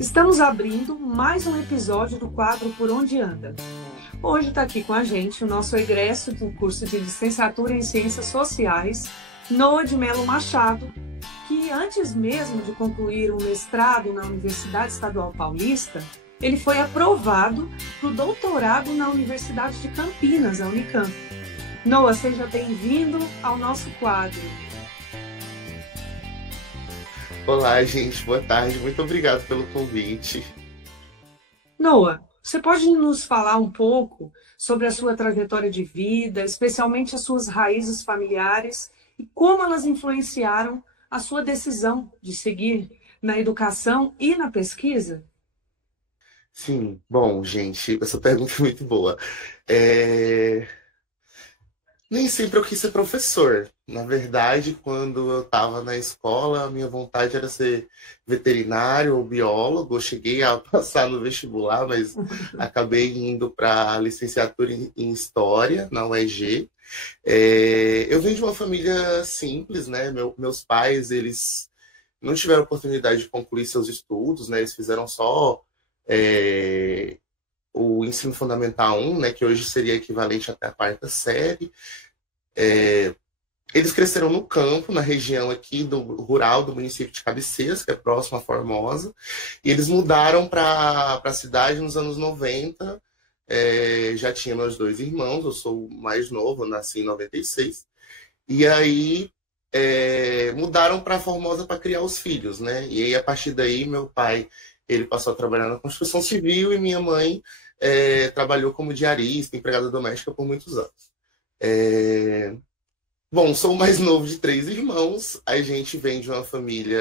Estamos abrindo mais um episódio do quadro Por Onde Anda. Hoje está aqui com a gente o nosso egresso do curso de Licenciatura em Ciências Sociais, Noah de Melo Machado, que antes mesmo de concluir o mestrado na Universidade Estadual Paulista, ele foi aprovado para o doutorado na Universidade de Campinas, a Unicamp. Noah, seja bem-vindo ao nosso quadro. Olá, gente, boa tarde. Muito obrigado pelo convite. Noah, você pode nos falar um pouco sobre a sua trajetória de vida, especialmente as suas raízes familiares e como elas influenciaram a sua decisão de seguir na educação e na pesquisa? Sim, bom, gente, essa pergunta é muito boa. É, Nem sempre eu quis ser professor. Na verdade, quando eu estava na escola, a minha vontade era ser veterinário ou biólogo. Eu cheguei a passar no vestibular, mas acabei indo para a licenciatura em História, na UEG. Eu venho de uma família simples, né? Meus pais, eles não tiveram oportunidade de concluir seus estudos, né? Eles fizeram só é, o ensino fundamental 1, né? Que hoje seria equivalente até a quarta série. Eles cresceram no campo, na região aqui do rural do município de Cabeceiras, que é próximo a Formosa, e eles mudaram para a cidade nos anos 90. Já tinha meus dois irmãos, eu sou o mais novo, eu nasci em 96. E aí mudaram para Formosa para criar os filhos, né? E aí, a partir daí, meu pai ele passou a trabalhar na construção civil e minha mãe trabalhou como diarista, empregada doméstica por muitos anos. É, Bom, sou o mais novo de três irmãos. A gente vem de uma família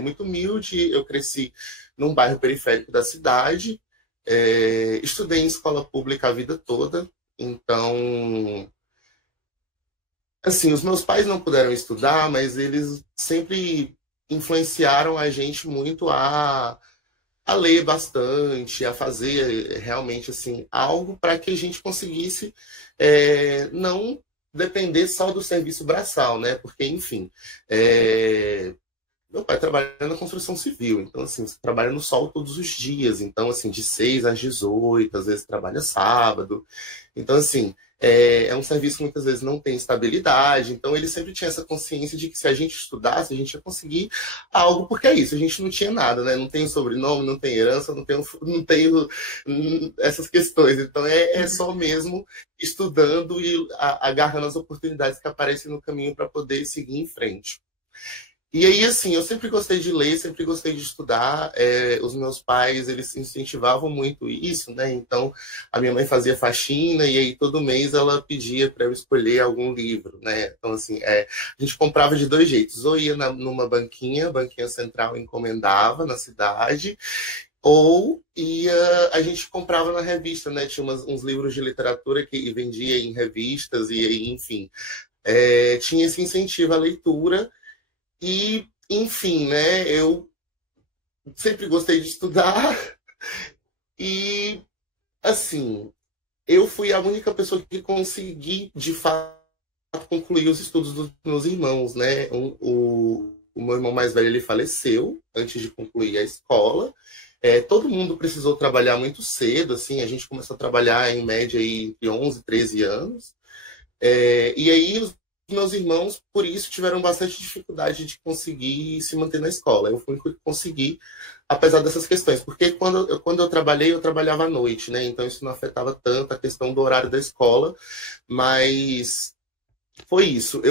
muito humilde. Eu cresci num bairro periférico da cidade. Estudei em escola pública a vida toda. Então, assim, os meus pais não puderam estudar, mas eles sempre influenciaram a gente muito a ler bastante, a fazer realmente assim algo para que a gente conseguisse não depender só do serviço braçal, né? Porque, enfim, meu pai trabalha na construção civil, então, assim, você trabalha no sol todos os dias, então, assim, de 6 às 18, às vezes trabalha sábado. Então, assim, um serviço que muitas vezes não tem estabilidade, então ele sempre tinha essa consciência de que se a gente estudasse, a gente ia conseguir algo, porque é isso, a gente não tinha nada, né? Não tem sobrenome, não tem herança, não tem essas questões. Então, é só mesmo estudando e agarrando as oportunidades que aparecem no caminho para poder seguir em frente. E aí, assim, eu sempre gostei de ler, sempre gostei de estudar. Os meus pais, eles incentivavam muito isso, né? Então, a minha mãe fazia faxina e aí todo mês ela pedia para eu escolher algum livro, né? Então, assim, a gente comprava de dois jeitos. Ou ia numa banquinha central encomendava na cidade, ou a gente comprava na revista, né? Tinha uns livros de literatura que vendia em revistas e aí, enfim. Tinha esse incentivo à leitura. E, enfim, né? Eu sempre gostei de estudar e, assim, eu fui a única pessoa que consegui, de fato, concluir os estudos dos meus irmãos, né? O meu irmão mais velho, ele faleceu antes de concluir a escola. Todo mundo precisou trabalhar muito cedo, assim, a gente começou a trabalhar em média aí, entre 11 e 13 anos. E aí os meus irmãos, por isso, tiveram bastante dificuldade de conseguir se manter na escola. Eu fui conseguir, apesar dessas questões, porque quando eu trabalhei, eu trabalhava à noite, né? Então isso não afetava tanto a questão do horário da escola, mas foi isso.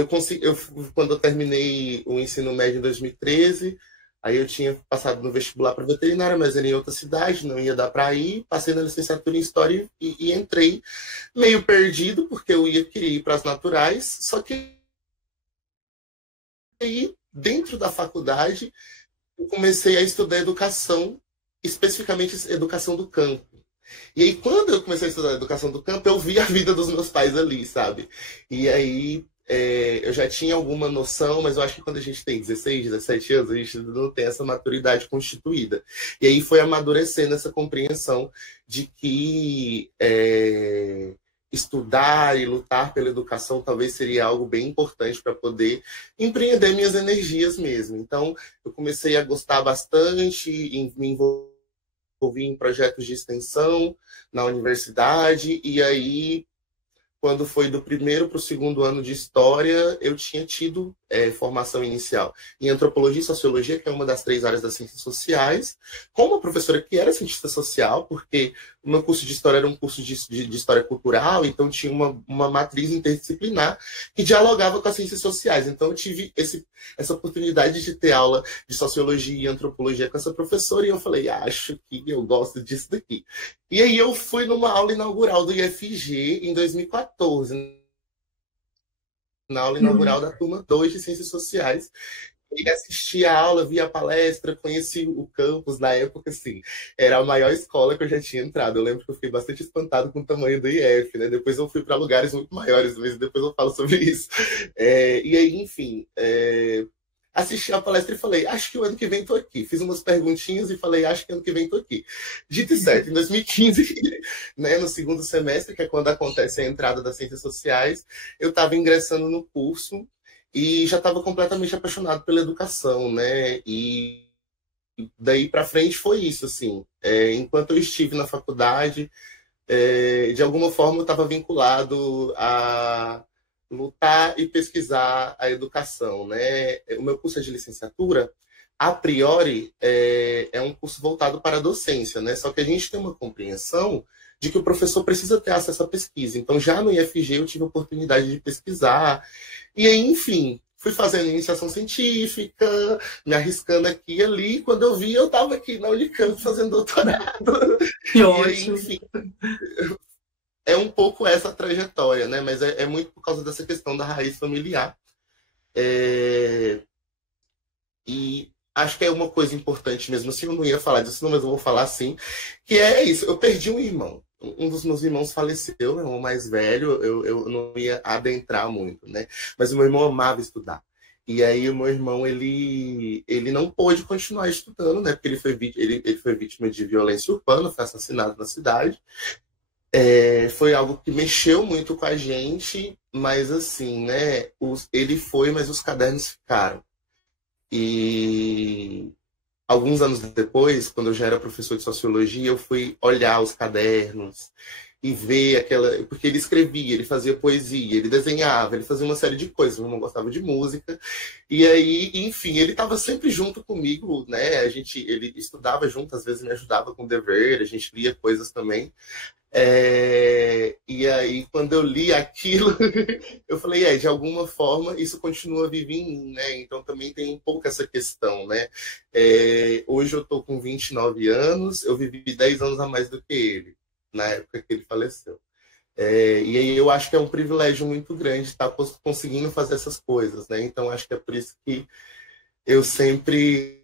Quando eu terminei o ensino médio em 2013, aí eu tinha passado no vestibular para veterinária, mas era em outra cidade, não ia dar para ir. Passei na licenciatura em História e entrei meio perdido, porque queria ir para as naturais, só que aí, dentro da faculdade, eu comecei a estudar educação, especificamente educação do campo. E aí, quando eu comecei a estudar educação do campo, eu vi a vida dos meus pais ali, sabe? E aí, eu já tinha alguma noção, mas eu acho que quando a gente tem 16, 17 anos, a gente não tem essa maturidade constituída. E aí foi amadurecendo essa compreensão de que estudar e lutar pela educação talvez seria algo bem importante para poder empreender minhas energias mesmo. Então, eu comecei a gostar bastante, me envolvi em projetos de extensão na universidade, e aí, quando foi do primeiro para o segundo ano de história, eu tinha tido formação inicial em antropologia e sociologia, que é uma das 3 áreas das ciências sociais, com uma professora que era cientista social, porque o meu curso de história era um curso de história cultural, então tinha uma matriz interdisciplinar que dialogava com as ciências sociais. Então eu tive essa oportunidade de ter aula de sociologia e antropologia com essa professora, e eu falei, acho que eu gosto disso daqui. E aí eu fui numa aula inaugural do IFG em 2014, na aula inaugural da turma 2 de Ciências Sociais. E assisti a aula, vi a palestra, conheci o campus na época, assim, era a maior escola que eu já tinha entrado. Eu lembro que eu fiquei bastante espantado com o tamanho do IF, né? Depois eu fui para lugares muito maiores, mas depois eu falo sobre isso. E aí, enfim, assisti a palestra e falei, acho que o ano que vem tô aqui. Fiz umas perguntinhas e falei, acho que ano que vem tô aqui. Dito e certo, em 2015, né, no segundo semestre, que é quando acontece a entrada das ciências sociais, eu estava ingressando no curso e já estava completamente apaixonado pela educação, né? E daí para frente foi isso, assim. Enquanto eu estive na faculdade, de alguma forma eu estava vinculado a lutar e pesquisar a educação, né? O meu curso é de licenciatura, a priori, é um curso voltado para a docência, né? Só que a gente tem uma compreensão de que o professor precisa ter acesso à pesquisa. Então, já no IFG, eu tive a oportunidade de pesquisar. E aí, enfim, fui fazendo iniciação científica, me arriscando aqui e ali. Quando eu vi, eu estava aqui na Unicamp fazendo doutorado. Que e ótimo. aí, enfim, é um pouco essa trajetória, né? Mas é muito por causa dessa questão da raiz familiar. E acho que é uma coisa importante mesmo, assim, eu não ia falar disso, não, mas eu vou falar assim, que é isso, eu perdi um irmão. Um dos meus irmãos faleceu, meu irmão mais velho, eu não ia adentrar muito, né? Mas o meu irmão amava estudar. E aí o meu irmão, ele não pôde continuar estudando, né? Porque ele foi vítima de violência urbana, foi assassinado na cidade. Foi algo que mexeu muito com a gente, mas assim, né? Ele foi, mas os cadernos ficaram. E alguns anos depois, quando eu já era professor de sociologia, eu fui olhar os cadernos e ver aquela... Porque ele escrevia, ele fazia poesia, ele desenhava, ele fazia uma série de coisas, eu não gostava de música. E aí, enfim, ele estava sempre junto comigo, né? Ele estudava junto, às vezes me ajudava com o dever, a gente lia coisas também. E aí, quando eu li aquilo, eu falei, de alguma forma, isso continua vivo em mim, né? Então, também tem um pouco essa questão, né? Hoje eu estou com 29 anos, eu vivi 10 anos a mais do que ele, na época que ele faleceu. E aí eu acho que é um privilégio muito grande estar conseguindo fazer essas coisas, né? Então, acho que é por isso que eu sempre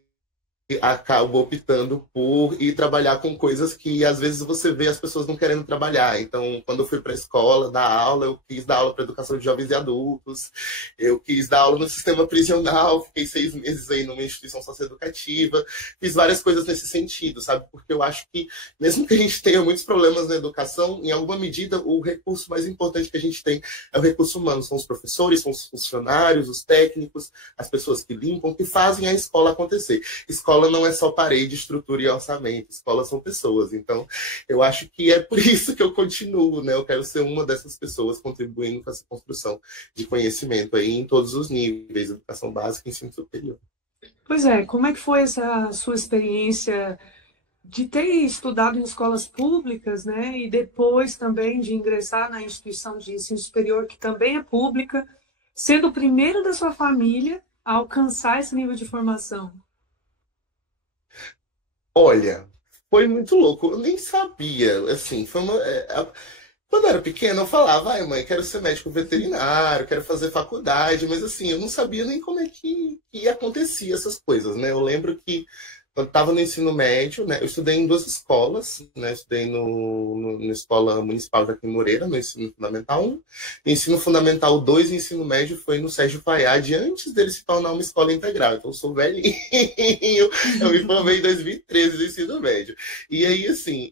acabo optando por ir trabalhar com coisas que às vezes você vê as pessoas não querendo trabalhar. Então, quando eu fui para a escola dar aula, eu quis dar aula para educação de jovens e adultos, eu quis dar aula no sistema prisional, fiquei 6 meses aí numa instituição socioeducativa, fiz várias coisas nesse sentido, sabe? Porque eu acho que, mesmo que a gente tenha muitos problemas na educação, em alguma medida, o recurso mais importante que a gente tem é o recurso humano. São os professores, são os funcionários, os técnicos, as pessoas que limpam, que fazem a escola acontecer. Escola não é só parede, estrutura e orçamento. Escola são pessoas. Então, eu acho que é por isso que eu continuo, né? Eu quero ser uma dessas pessoas contribuindo com essa construção de conhecimento aí em todos os níveis, educação básica e ensino superior. Pois é, como é que foi essa sua experiência de ter estudado em escolas públicas, né? E depois também de ingressar na instituição de ensino superior, que também é pública, sendo o primeiro da sua família a alcançar esse nível de formação? Olha, foi muito louco. Eu nem sabia, assim, quando eu era pequena, eu falava, ai, mãe, quero ser médico veterinário, quero fazer faculdade, mas assim, eu não sabia nem como é que acontecia essas coisas, né? Eu lembro que Quando estava no ensino médio, né, eu estudei em duas escolas, né, estudei na Escola Municipal Joaquim Moreira, no ensino fundamental 1, ensino fundamental 2 e ensino médio foi no Sérgio Paiade, antes dele se tornar uma escola integral. Então, eu sou velhinho, eu me formei em 2013 no ensino médio. E aí, assim,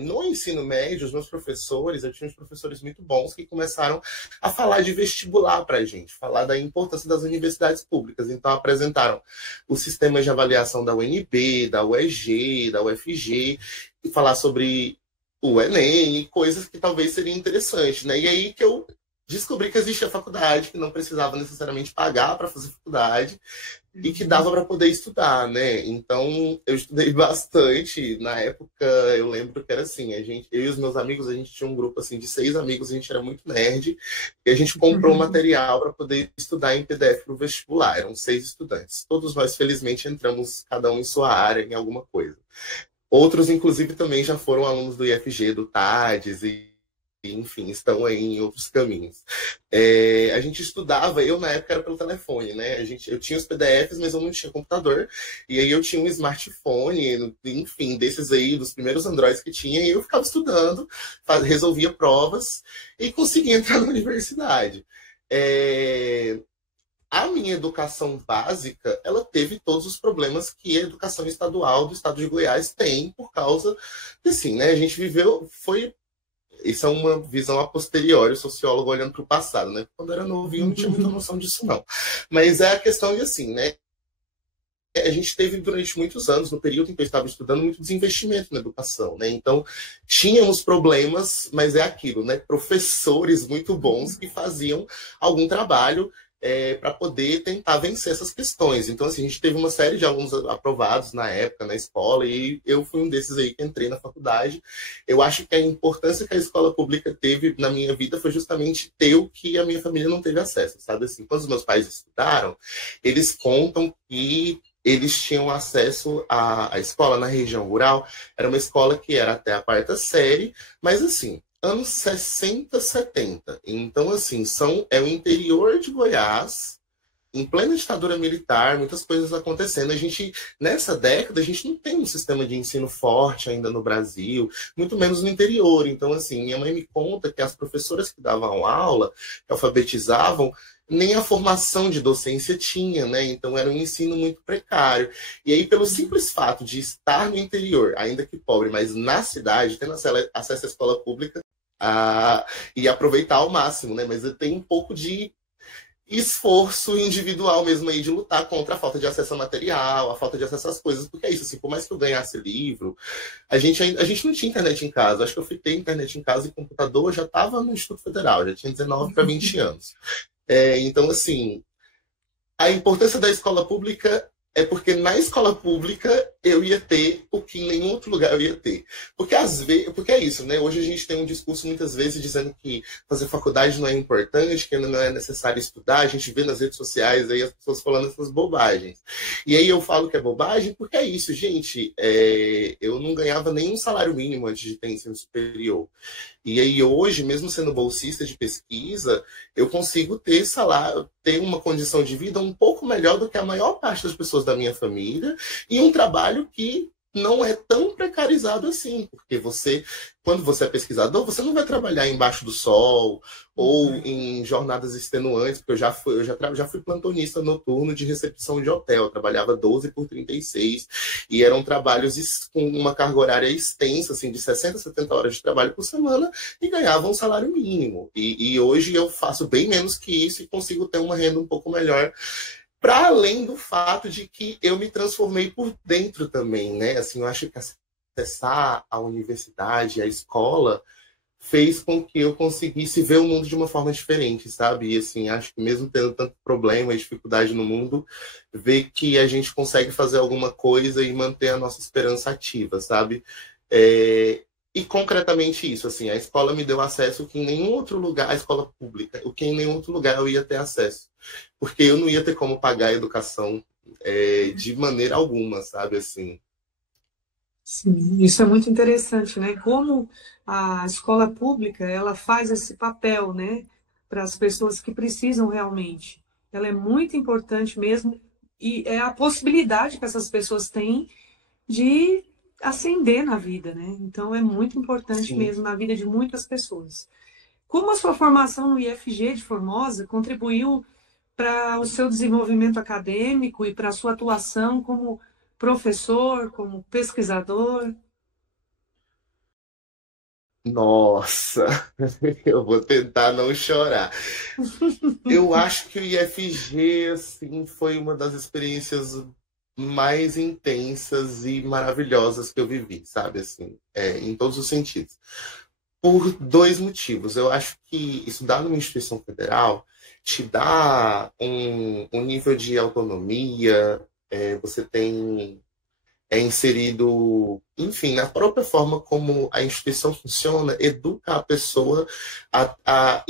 no ensino médio, os meus professores, eu tinha uns professores muito bons que começaram a falar de vestibular para a gente, falar da importância das universidades públicas. Então, apresentaram o sistema de avaliação da UNB, da UEG, da UFG, e falar sobre o Enem e coisas que talvez seriam interessantes, né? E aí que eu descobri que existia faculdade, que não precisava necessariamente pagar para fazer faculdade e que dava para poder estudar, né? Então eu estudei bastante. Na época eu lembro que era assim, eu e os meus amigos, a gente tinha um grupo assim de 6 amigos, a gente era muito nerd, e a gente comprou material para poder estudar em PDF para o vestibular. Eram 6 estudantes. Todos nós felizmente entramos cada um em sua área, em alguma coisa. Outros, inclusive, também já foram alunos do IFG, do TADES, enfim, estão aí em outros caminhos. A gente estudava, eu na época era pelo telefone, né? Eu tinha os PDFs, mas eu não tinha computador. E aí eu tinha um smartphone, enfim, desses aí, dos primeiros Androids que tinha, e eu ficava estudando, resolvia provas e conseguia entrar na universidade. A minha educação básica, ela teve todos os problemas que a educação estadual do estado de Goiás tem por causa, assim, né? A gente viveu, isso é uma visão a posteriori, o sociólogo olhando para o passado, né? Quando era novinho, eu não tinha muita noção disso, não. Mas é a questão de assim, né? A gente teve durante muitos anos, no período em que eu estava estudando, muito desinvestimento na educação, né? Então, tínhamos problemas, mas é aquilo, né? Professores muito bons que faziam algum trabalho para poder tentar vencer essas questões. Então, assim, a gente teve uma série de alunos aprovados na época, na escola, e eu fui um desses aí que entrei na faculdade. Eu acho que a importância que a escola pública teve na minha vida foi justamente ter o que a minha família não teve acesso, sabe? Assim, quando os meus pais estudaram, eles contam que eles tinham acesso à escola na região rural. Era uma escola que era até a quarta série, mas assim, anos 60, 70. Então, assim, é o interior de Goiás, em plena ditadura militar, muitas coisas acontecendo. Nessa década, a gente não tem um sistema de ensino forte ainda no Brasil, muito menos no interior. Então, assim, minha mãe me conta que as professoras que davam aula, que alfabetizavam, nem a formação de docência tinha, né? Então era um ensino muito precário. E aí, pelo simples fato de estar no interior, ainda que pobre, mas na cidade, tendo acesso à escola pública, e aproveitar ao máximo, né? Mas eu tenho um pouco de esforço individual mesmo aí de lutar contra a falta de acesso a material, a falta de acesso às coisas, porque é isso, assim, por mais que eu ganhasse livro, a gente não tinha internet em casa. Acho que eu fui ter internet em casa e computador, eu já estava no Instituto Federal, já tinha 19 para 20 anos. Então, assim, a importância da escola pública é porque na escola pública eu ia ter o que em nenhum outro lugar eu ia ter. Porque às vezes, porque é isso, né? Hoje a gente tem um discurso muitas vezes dizendo que fazer faculdade não é importante, que não é necessário estudar. A gente vê nas redes sociais aí as pessoas falando essas bobagens. E aí eu falo que é bobagem porque é isso, gente. Eu não ganhava nenhum salário mínimo antes de ter ensino superior. E aí hoje, mesmo sendo bolsista de pesquisa, eu consigo ter salário, ter uma condição de vida um pouco melhor do que a maior parte das pessoas da minha família e um trabalho que não é tão precarizado assim, porque quando você é pesquisador, você não vai trabalhar embaixo do sol ou em jornadas extenuantes, porque eu já fui plantonista noturno de recepção de hotel, eu trabalhava 12 por 36, e eram trabalhos com uma carga horária extensa, assim, de 60, 70 horas de trabalho por semana, e ganhava um salário mínimo. E hoje eu faço bem menos que isso e consigo ter uma renda um pouco melhor, para além do fato de que eu me transformei por dentro também, né? Assim, eu acho que acessar a universidade, a escola, fez com que eu conseguisse ver o mundo de uma forma diferente, sabe? E, assim, acho que mesmo tendo tanto problema e dificuldade no mundo, ver que a gente consegue fazer alguma coisa e manter a nossa esperança ativa, sabe? E concretamente isso, assim, a escola me deu acesso que em nenhum outro lugar, a escola pública, o que em nenhum outro lugar eu ia ter acesso. Porque eu não ia ter como pagar a educação de maneira alguma, sabe, assim. Sim, isso é muito interessante, né? Como a escola pública, ela faz esse papel, né, para as pessoas que precisam realmente. Ela é muito importante mesmo e é a possibilidade que essas pessoas têm de ascender na vida, né? Então é muito importante Sim. mesmo na vida de muitas pessoas. Como a sua formação no IFG de Formosa contribuiu para o seu desenvolvimento acadêmico e para a sua atuação como professor, como pesquisador? Nossa, eu vou tentar não chorar. Eu acho que o IFG, assim, foi uma das experiências mais intensas e maravilhosas que eu vivi, sabe, assim, em todos os sentidos. Por dois motivos. Eu acho que estudar numa instituição federal te dá um nível de autonomia, você tem inserido, enfim, na própria forma como a instituição funciona, educa a pessoa a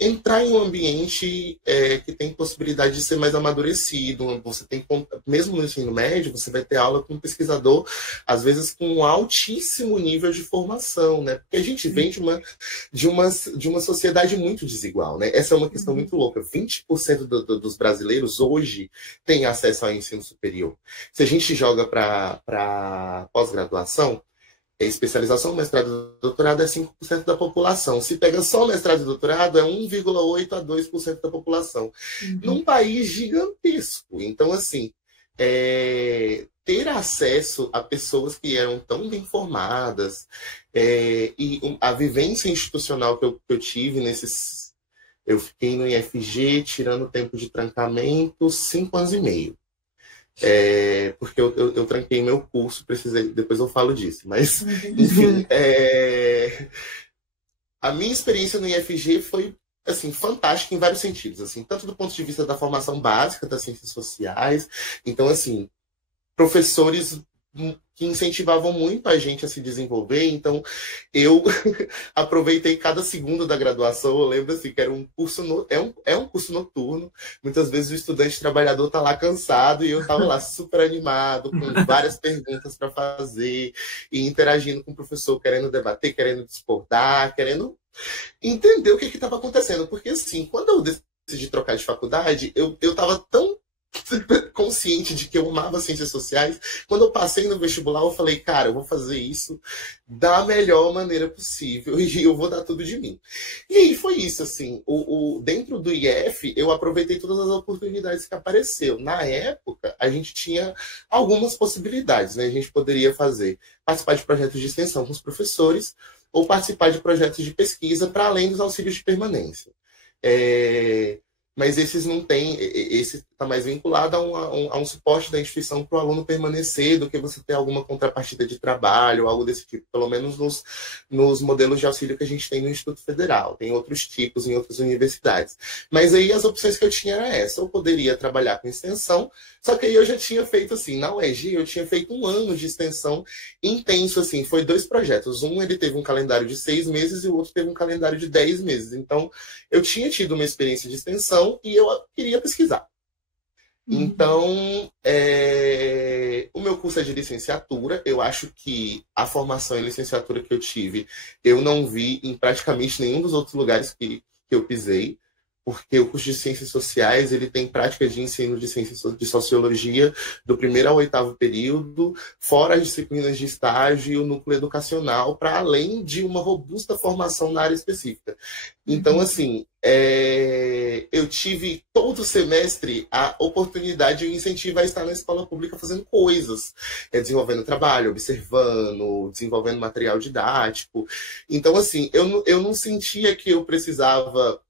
entrar em um ambiente que tem possibilidade de ser mais amadurecido. Você tem, mesmo no ensino médio, você vai ter aula com um pesquisador, às vezes com um altíssimo nível de formação, né? Porque a gente vem de uma sociedade muito desigual, né? Essa é uma questão muito louca. 20% dos brasileiros hoje têm acesso ao ensino superior. Se a gente joga para pós-graduação, especialização, mestrado e doutorado é 5% da população. Se pega só mestrado e doutorado, é 1,8% a 2% da população. Num país gigantesco. Então, assim, ter acesso a pessoas que eram tão bem formadas e a vivência institucional que eu tive nesses... Eu fiquei no IFG, tirando tempo de trancamento, 5 anos e meio. Porque eu tranquei meu curso, precisei, depois eu falo disso. Mas, enfim, a minha experiência no IFG foi assim, fantástica em vários sentidos, assim, tanto do ponto de vista da formação básica das ciências sociais. Então, assim, professores que incentivavam muito a gente a se desenvolver. Então, eu aproveitei cada segundo da graduação. Eu lembro assim, que era um curso um curso noturno. Muitas vezes o estudante trabalhador está lá cansado e eu estava lá super animado, com várias perguntas para fazer e interagindo com o professor, querendo debater, querendo discordar, querendo entender o que estava acontecendo. Porque, assim, quando eu decidi trocar de faculdade, eu estava tão consciente de que eu amava ciências sociais. Quando eu passei no vestibular, eu falei, cara, eu vou fazer isso da melhor maneira possível e eu vou dar tudo de mim. E aí foi isso, assim, dentro do IF, eu aproveitei todas as oportunidades que apareceu. Na época, a gente tinha algumas possibilidades, né? A gente poderia participar de projetos de extensão com os professores ou participar de projetos de pesquisa para além dos auxílios de permanência. Mas esses não têm, esse está mais vinculado a um suporte da instituição para o aluno permanecer do que você ter alguma contrapartida de trabalho, algo desse tipo, pelo menos nos modelos de auxílio que a gente tem no Instituto Federal. Tem outros tipos em outras universidades. Mas aí as opções que eu tinha era essa. Eu poderia trabalhar com extensão, só que aí eu já tinha feito, assim, na UEG, eu tinha feito 1 ano de extensão intenso, assim, foi 2 projetos. Um, ele teve um calendário de 6 meses e o outro teve um calendário de 10 meses. Então, eu tinha tido uma experiência de extensão e eu queria pesquisar. Então, o meu curso é de licenciatura. Eu acho que a formação em licenciatura que eu tive, eu não vi em praticamente nenhum dos outros lugares que eu pisei, porque o curso de Ciências Sociais ele tem prática de ensino de ciências de sociologia do 1º ao 8º período, fora as disciplinas de estágio e o núcleo educacional, para além de uma robusta formação na área específica. Então, assim, eu tive todo semestre a oportunidade e o incentivo a estar na escola pública fazendo coisas, desenvolvendo trabalho, observando, desenvolvendo material didático. Então, assim, eu não sentia que eu precisava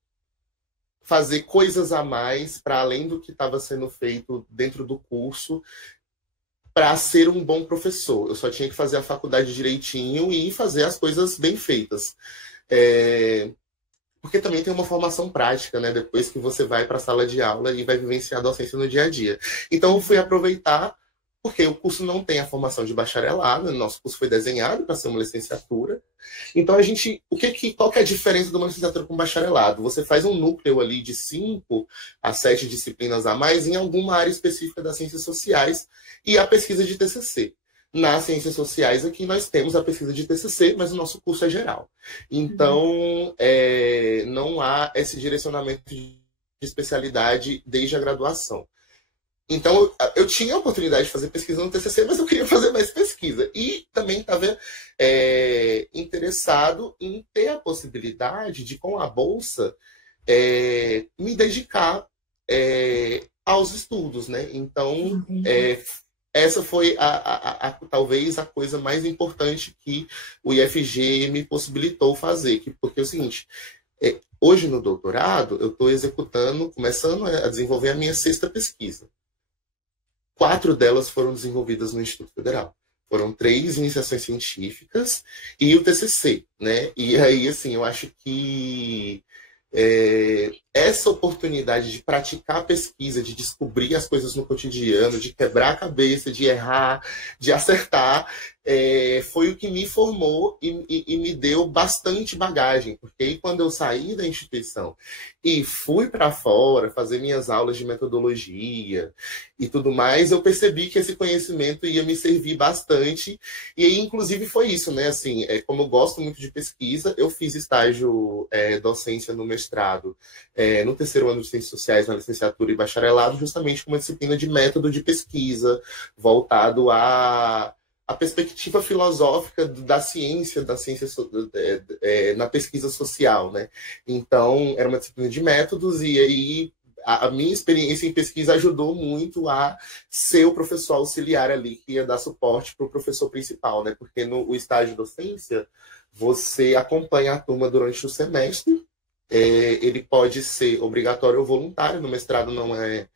fazer coisas a mais para além do que estava sendo feito dentro do curso para ser um bom professor. Eu só tinha que fazer a faculdade direitinho e fazer as coisas bem feitas. Porque também tem uma formação prática, né? Depois que você vai para a sala de aula e vai vivenciar a docência no dia a dia. Então, eu fui aproveitar, porque o curso não tem a formação de bacharelado, nosso curso foi desenhado para ser uma licenciatura. Então, qual que é a diferença de uma licenciatura com bacharelado? Você faz um núcleo ali de 5 a 7 disciplinas a mais em alguma área específica das ciências sociais e a pesquisa de TCC. Nas ciências sociais, aqui nós temos a pesquisa de TCC, mas o nosso curso é geral. Então, não há esse direcionamento de especialidade desde a graduação. Então, eu tinha a oportunidade de fazer pesquisa no TCC, mas eu queria fazer mais pesquisa. E também estava interessado em ter a possibilidade de, com a bolsa, me dedicar aos estudos, né? Então, essa foi talvez a coisa mais importante que o IFG me possibilitou fazer. Porque é o seguinte, hoje no doutorado, eu estou começando a desenvolver a minha 6ª pesquisa. 4 delas foram desenvolvidas no Instituto Federal. Foram 3 iniciações científicas e o TCC, né? E aí, assim, eu acho que essa oportunidade de praticar pesquisa, de descobrir as coisas no cotidiano, de quebrar a cabeça, de errar, de acertar, foi o que me formou e me deu bastante bagagem, porque aí quando eu saí da instituição e fui para fora fazer minhas aulas de metodologia e tudo mais, eu percebi que esse conhecimento ia me servir bastante, e aí inclusive foi isso, né? Assim, como eu gosto muito de pesquisa, eu fiz estágio docência no mestrado, no 3º ano de Ciências Sociais, na licenciatura e bacharelado, justamente com uma disciplina de método de pesquisa, voltado a perspectiva filosófica da ciência na pesquisa social, né? Então, era uma disciplina de métodos, e aí a minha experiência em pesquisa ajudou muito a ser o professor auxiliar ali, que ia dar suporte para o professor principal, né? Porque no estágio docência, você acompanha a turma durante o semestre, ele pode ser obrigatório ou voluntário, no mestrado não é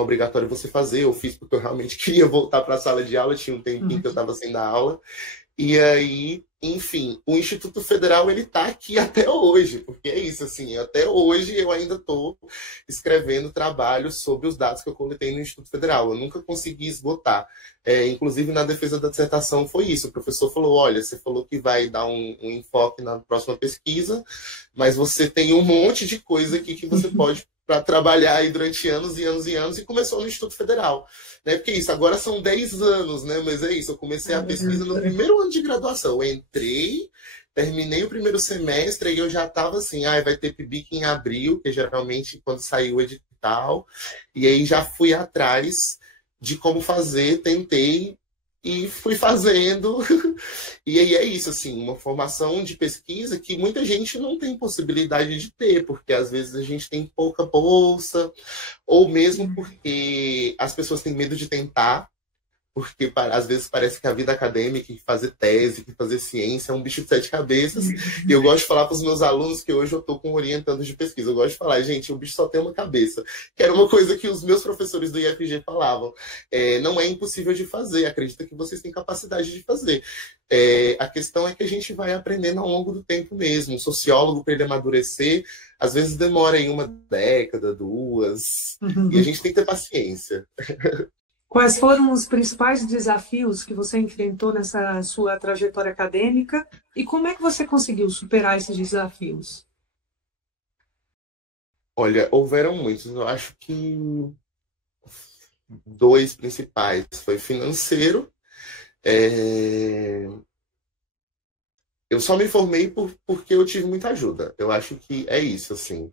obrigatório você fazer. Eu fiz porque eu realmente queria voltar para a sala de aula, tinha um tempinho que eu estava sem dar aula. E aí, enfim, o Instituto Federal, ele está aqui até hoje, porque é isso, assim, até hoje eu ainda estou escrevendo trabalhos sobre os dados que eu coletei no Instituto Federal. Eu nunca consegui esgotar. Inclusive, na defesa da dissertação foi isso. O professor falou, olha, você falou que vai dar um enfoque na próxima pesquisa, mas você tem um monte de coisa aqui que você pode para trabalhar aí durante anos e anos e anos, e começou no Instituto Federal, né? Porque isso, agora são 10 anos, né? Mas é isso, eu comecei a pesquisa no primeiro ano de graduação. Eu entrei, terminei o primeiro semestre e eu já estava assim, vai ter PIBIC em abril, que é geralmente quando saiu o edital, e aí já fui atrás de como fazer, tentei e fui fazendo. E aí é isso, assim, uma formação de pesquisa que muita gente não tem possibilidade de ter, porque às vezes a gente tem pouca bolsa, ou mesmo porque as pessoas têm medo de tentar, porque às vezes parece que a vida acadêmica, que fazer tese, que fazer ciência é um bicho de 7 cabeças. E eu gosto de falar para os meus alunos que hoje eu estou com orientando de pesquisa. Eu gosto de falar, gente, o bicho só tem uma cabeça. Que era uma coisa que os meus professores do IFG falavam. Não é impossível de fazer, acredita que vocês têm capacidade de fazer. A questão é que a gente vai aprendendo ao longo do tempo mesmo. Um sociólogo, para ele amadurecer, às vezes demora em 1 década, 2, e a gente tem que ter paciência. Quais foram os principais desafios que você enfrentou nessa sua trajetória acadêmica e como é que você conseguiu superar esses desafios? Olha, houveram muitos. Eu acho que 2 principais. Foi financeiro. Eu só me formei porque eu tive muita ajuda. Eu acho que é isso, assim.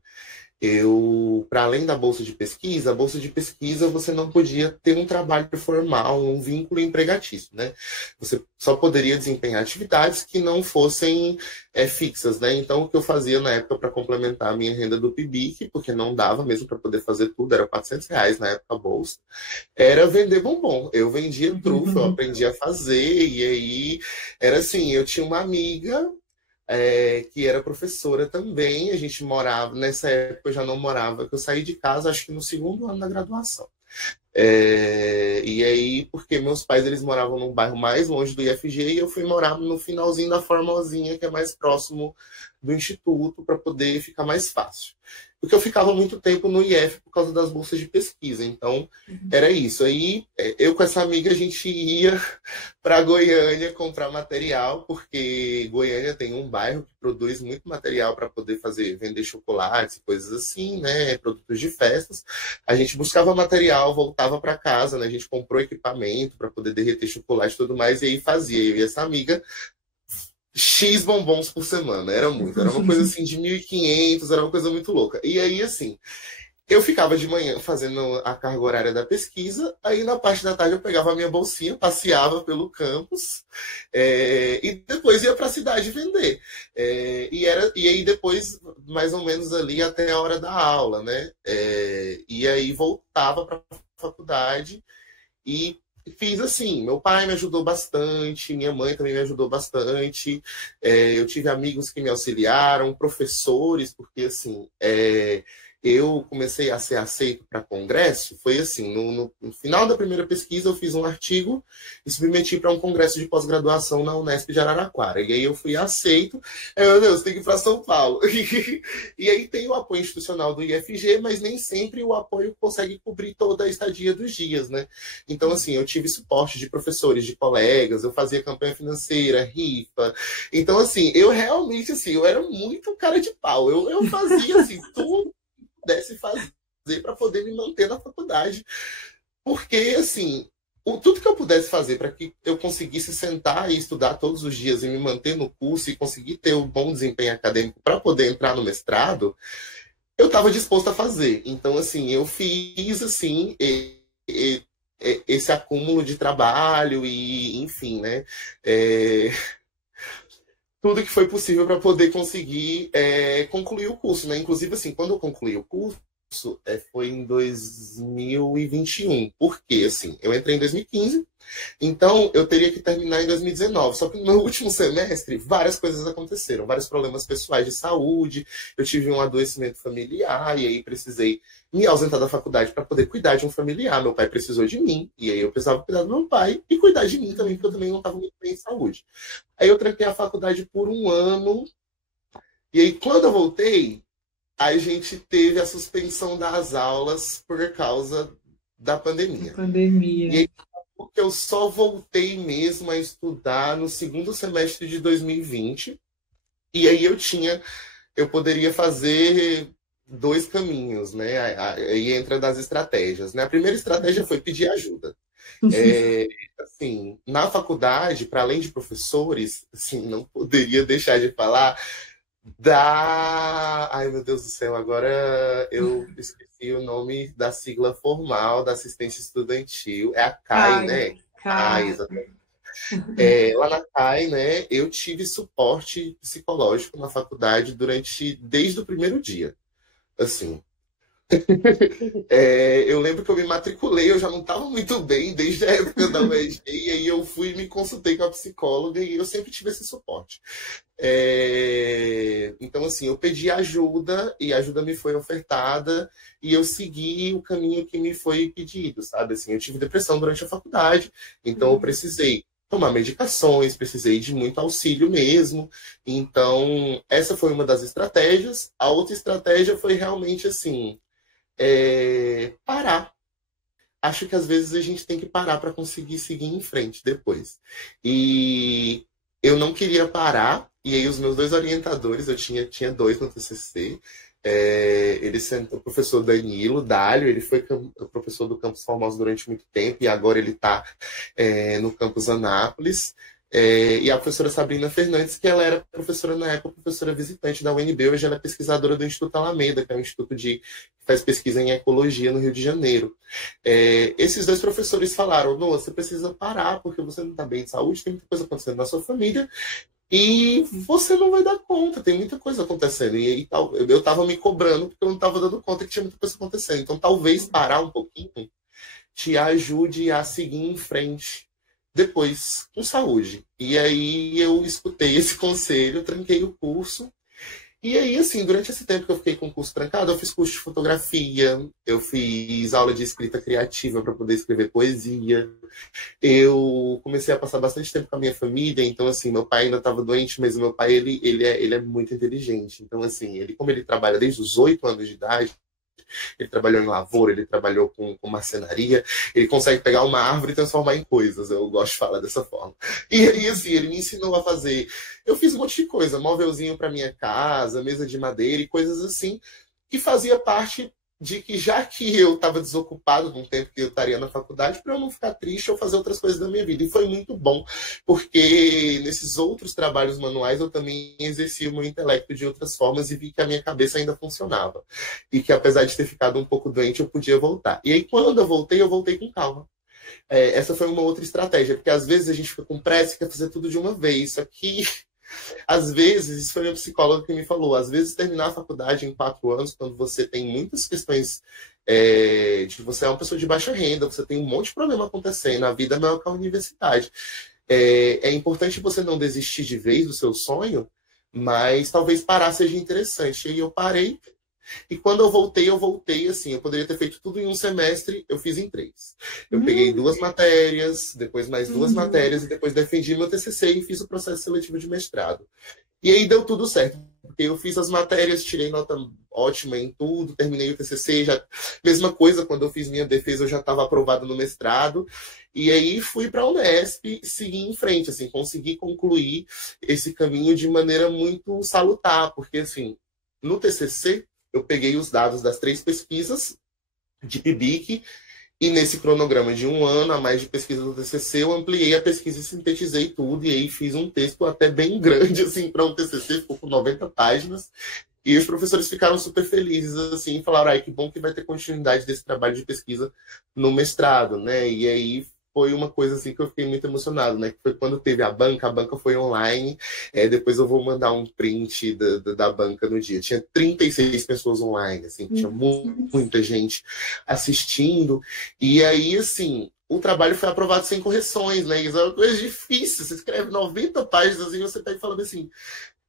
Para além da bolsa de pesquisa, a bolsa de pesquisa você não podia ter um trabalho formal, um vínculo empregatício, né? Você só poderia desempenhar atividades que não fossem fixas, né? Então, o que eu fazia na época para complementar a minha renda do PIBIC, porque não dava mesmo para poder fazer tudo, era R$ 400 na época a bolsa, era vender bombom. Eu vendia trufa, eu aprendi a fazer, e aí era assim, eu tinha uma amiga que era professora também, a gente morava, nessa época eu já não morava, que eu saí de casa acho que no 2º ano da graduação. E aí, porque meus pais eles moravam num bairro mais longe do IFG e eu fui morar no finalzinho da Formosinha, que é mais próximo do Instituto, para poder ficar mais fácil. Porque eu ficava muito tempo no IF por causa das bolsas de pesquisa, então era isso. Aí eu com essa amiga a gente ia para Goiânia comprar material, porque Goiânia tem um bairro que produz muito material para poder vender chocolates, coisas assim, né, produtos de festas. A gente buscava material, voltava para casa, né, a gente comprou equipamento para poder derreter chocolate e tudo mais, e aí fazia. Eu e essa amiga X bombons por semana, era muito. Era uma coisa assim de 1.500, era uma coisa muito louca. E aí, assim, eu ficava de manhã fazendo a carga horária da pesquisa, aí na parte da tarde eu pegava a minha bolsinha, passeava pelo campus, e depois ia para a cidade vender. E aí depois, mais ou menos ali até a hora da aula, né? E aí voltava para a faculdade e fiz assim. Meu pai me ajudou bastante, minha mãe também me ajudou bastante. Eu tive amigos que me auxiliaram, professores, porque assim, eu comecei a ser aceito para congresso, foi assim, no final da primeira pesquisa eu fiz um artigo e submeti para um congresso de pós-graduação na Unesp de Araraquara. E aí eu fui aceito, meu Deus, tem que ir para São Paulo. E aí tem o apoio institucional do IFG, mas nem sempre o apoio consegue cobrir toda a estadia dos dias, né? Então, assim, eu tive suporte de professores, de colegas, eu fazia campanha financeira, rifa. Então, assim, eu realmente, assim, eu era muito cara de pau. Eu fazia, assim, tudo pudesse fazer para poder me manter na faculdade. Porque, assim, tudo que eu pudesse fazer para que eu conseguisse sentar e estudar todos os dias e me manter no curso e conseguir ter um bom desempenho acadêmico para poder entrar no mestrado, eu estava disposto a fazer. Então, assim, eu fiz, assim, esse acúmulo de trabalho e, enfim, né? Tudo que foi possível para poder conseguir concluir o curso, né? Inclusive, assim, quando eu concluí o curso, foi em 2021. Porque, assim, eu entrei em 2015, então eu teria que terminar em 2019. Só que no meu último semestre, várias coisas aconteceram, vários problemas pessoais de saúde, eu tive um adoecimento familiar, e aí precisei me ausentar da faculdade para poder cuidar de um familiar. Meu pai precisou de mim, e aí eu precisava cuidar do meu pai e cuidar de mim também, porque eu também não estava muito bem em saúde. Aí eu tranquei a faculdade por um ano, e aí quando eu voltei, a gente teve a suspensão das aulas por causa da pandemia. Pandemia. E aí, porque eu só voltei mesmo a estudar no segundo semestre de 2020. E aí eu poderia fazer dois caminhos, né? Aí entra das estratégias, né? A primeira estratégia foi pedir ajuda. Assim, na faculdade, para além de professores, assim, não poderia deixar de falar Ai, meu Deus do céu, agora eu esqueci o nome da sigla formal da assistência estudantil. É a CAI, né? CAI, Cai. exatamente. Lá na CAI, né, eu tive suporte psicológico na faculdade desde o primeiro dia. Assim, eu lembro que eu me matriculei, eu já não estava muito bem desde a época da UEG, e aí eu fui e me consultei com a psicóloga e eu sempre tive esse suporte. Então, assim, eu pedi ajuda e a ajuda me foi ofertada e eu segui o caminho que me foi pedido, sabe? Assim, eu tive depressão durante a faculdade, então eu precisei tomar medicações, precisei de muito auxílio mesmo. Então, essa foi uma das estratégias. A outra estratégia foi realmente, assim, parar. Acho que às vezes a gente tem que parar para conseguir seguir em frente depois. E eu não queria parar, e aí os meus dois orientadores, eu tinha dois no TCC, ele sendo o professor Danilo Dálio, ele foi professor do Campus Formosa durante muito tempo, e agora ele está no Campus Anápolis. E a professora Sabrina Fernandes, que ela era professora na época, professora visitante da UNB, hoje ela é pesquisadora do Instituto Alameda, que é um instituto que faz pesquisa em ecologia no Rio de Janeiro. Esses dois professores falaram: Noah, você precisa parar, porque você não está bem de saúde, tem muita coisa acontecendo na sua família, e você não vai dar conta, tem muita coisa acontecendo. E aí eu estava me cobrando, porque eu não estava dando conta que tinha muita coisa acontecendo. Então talvez parar um pouquinho te ajude a seguir em frente depois, com saúde. E aí eu escutei esse conselho, tranquei o curso. E aí, assim, durante esse tempo que eu fiquei com o curso trancado, eu fiz curso de fotografia, eu fiz aula de escrita criativa para poder escrever poesia. Eu comecei a passar bastante tempo com a minha família, então, assim, meu pai ainda estava doente, mas o meu pai, ele é muito inteligente. Então, assim, como ele trabalha desde os 8 anos de idade, ele trabalhou em lavoura, ele trabalhou com marcenaria, ele consegue pegar uma árvore e transformar em coisas, eu gosto de falar dessa forma. E aí, assim, ele me ensinou a fazer, eu fiz um monte de coisa, móvelzinho para minha casa, mesa de madeira e coisas assim, que fazia parte de que já que eu estava desocupado num tempo que eu estaria na faculdade, para eu não ficar triste ou fazer outras coisas da minha vida. E foi muito bom, porque nesses outros trabalhos manuais eu também exerci o meu intelecto de outras formas e vi que a minha cabeça ainda funcionava. E que apesar de ter ficado um pouco doente, eu podia voltar. E aí quando eu voltei com calma. Essa foi uma outra estratégia, porque às vezes a gente fica com pressa e quer fazer tudo de uma vez. Só que às vezes, isso foi minha psicóloga que me falou, às vezes terminar a faculdade em 4 anos, quando você tem muitas questões de que você é uma pessoa de baixa renda, você tem um monte de problema acontecendo, a vida é maior que a universidade. É importante você não desistir de vez do seu sonho, mas talvez parar seja interessante. E aí eu parei, e quando eu voltei assim, eu poderia ter feito tudo em um semestre, eu fiz em 3. Eu peguei 2 matérias, depois mais 2 matérias, e depois defendi meu TCC e fiz o processo seletivo de mestrado. E aí deu tudo certo, porque eu fiz as matérias, tirei nota ótima em tudo, terminei o TCC, já... mesma coisa, quando eu fiz minha defesa, eu já estava aprovado no mestrado, e aí fui para a Unesp, segui em frente, assim, consegui concluir esse caminho de maneira muito salutar, porque, assim, no TCC, eu peguei os dados das 3 pesquisas de PIBIC e nesse cronograma de 1 ano a mais de pesquisa do TCC, eu ampliei a pesquisa e sintetizei tudo, e aí fiz um texto até bem grande, assim, para um TCC, ficou com 90 páginas, e os professores ficaram super felizes, assim, e falaram, ai, que bom que vai ter continuidade desse trabalho de pesquisa no mestrado, né, e aí foi uma coisa assim que eu fiquei muito emocionado, né? Que foi quando teve a banca foi online. Depois eu vou mandar um print da banca no dia. Tinha 36 pessoas online, assim, tinha muita gente assistindo. E aí, assim, o trabalho foi aprovado sem correções, né? Isso é uma coisa difícil. Você escreve 90 páginas e você tá aí falando assim.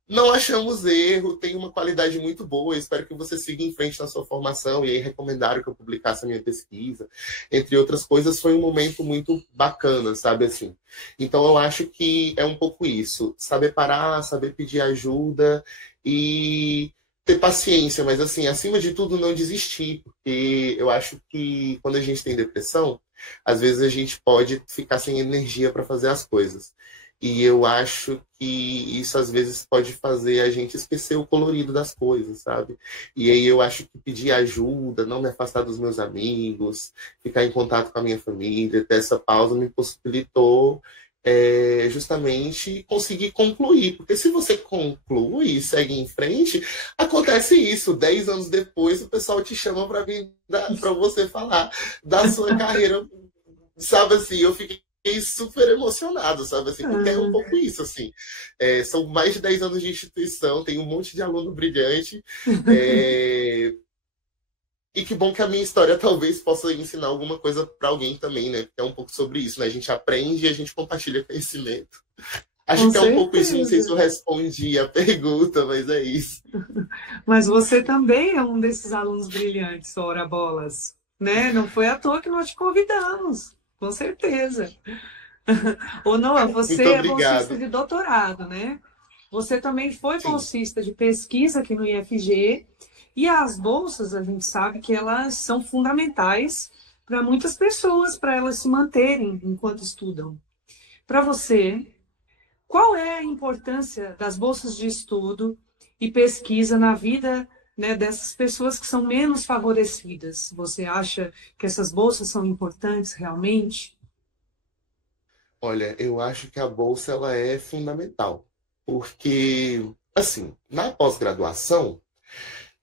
Não achamos erro, tem uma qualidade muito boa, espero que você siga em frente na sua formação, e aí recomendaram que eu publicasse a minha pesquisa, entre outras coisas, foi um momento muito bacana, sabe, assim. Então eu acho que é um pouco isso, saber parar, saber pedir ajuda e ter paciência, mas assim, acima de tudo não desistir, porque eu acho que quando a gente tem depressão, às vezes a gente pode ficar sem energia para fazer as coisas. E eu acho que isso às vezes pode fazer a gente esquecer o colorido das coisas, sabe? E aí eu acho que pedir ajuda, não me afastar dos meus amigos, ficar em contato com a minha família, ter essa pausa me possibilitou justamente conseguir concluir. Porque se você conclui e segue em frente, acontece isso. 10 anos depois o pessoal te chama para vir para você falar da sua carreira. Sabe assim, eu fiquei super emocionado, sabe, assim, porque é um pouco isso, assim, são mais de 10 anos de instituição, tem um monte de aluno brilhante, e que bom que a minha história talvez possa ensinar alguma coisa para alguém também, né, porque é um pouco sobre isso, né, a gente aprende e a gente compartilha conhecimento. Acho que é um pouco isso, não sei se eu respondi a pergunta, mas é isso. Mas você também é um desses alunos brilhantes, ora bolas, né, não foi à toa que nós te convidamos. Com certeza. Ou não, você é bolsista de doutorado, né? Você também foi bolsista de pesquisa aqui no IFG. E as bolsas, a gente sabe que elas são fundamentais para muitas pessoas, para elas se manterem enquanto estudam. Para você, qual é a importância das bolsas de estudo e pesquisa na vida, né, dessas pessoas que são menos favorecidas? Você acha que essas bolsas são importantes realmente? Olha, eu acho que a bolsa ela é fundamental, porque, assim, na pós-graduação,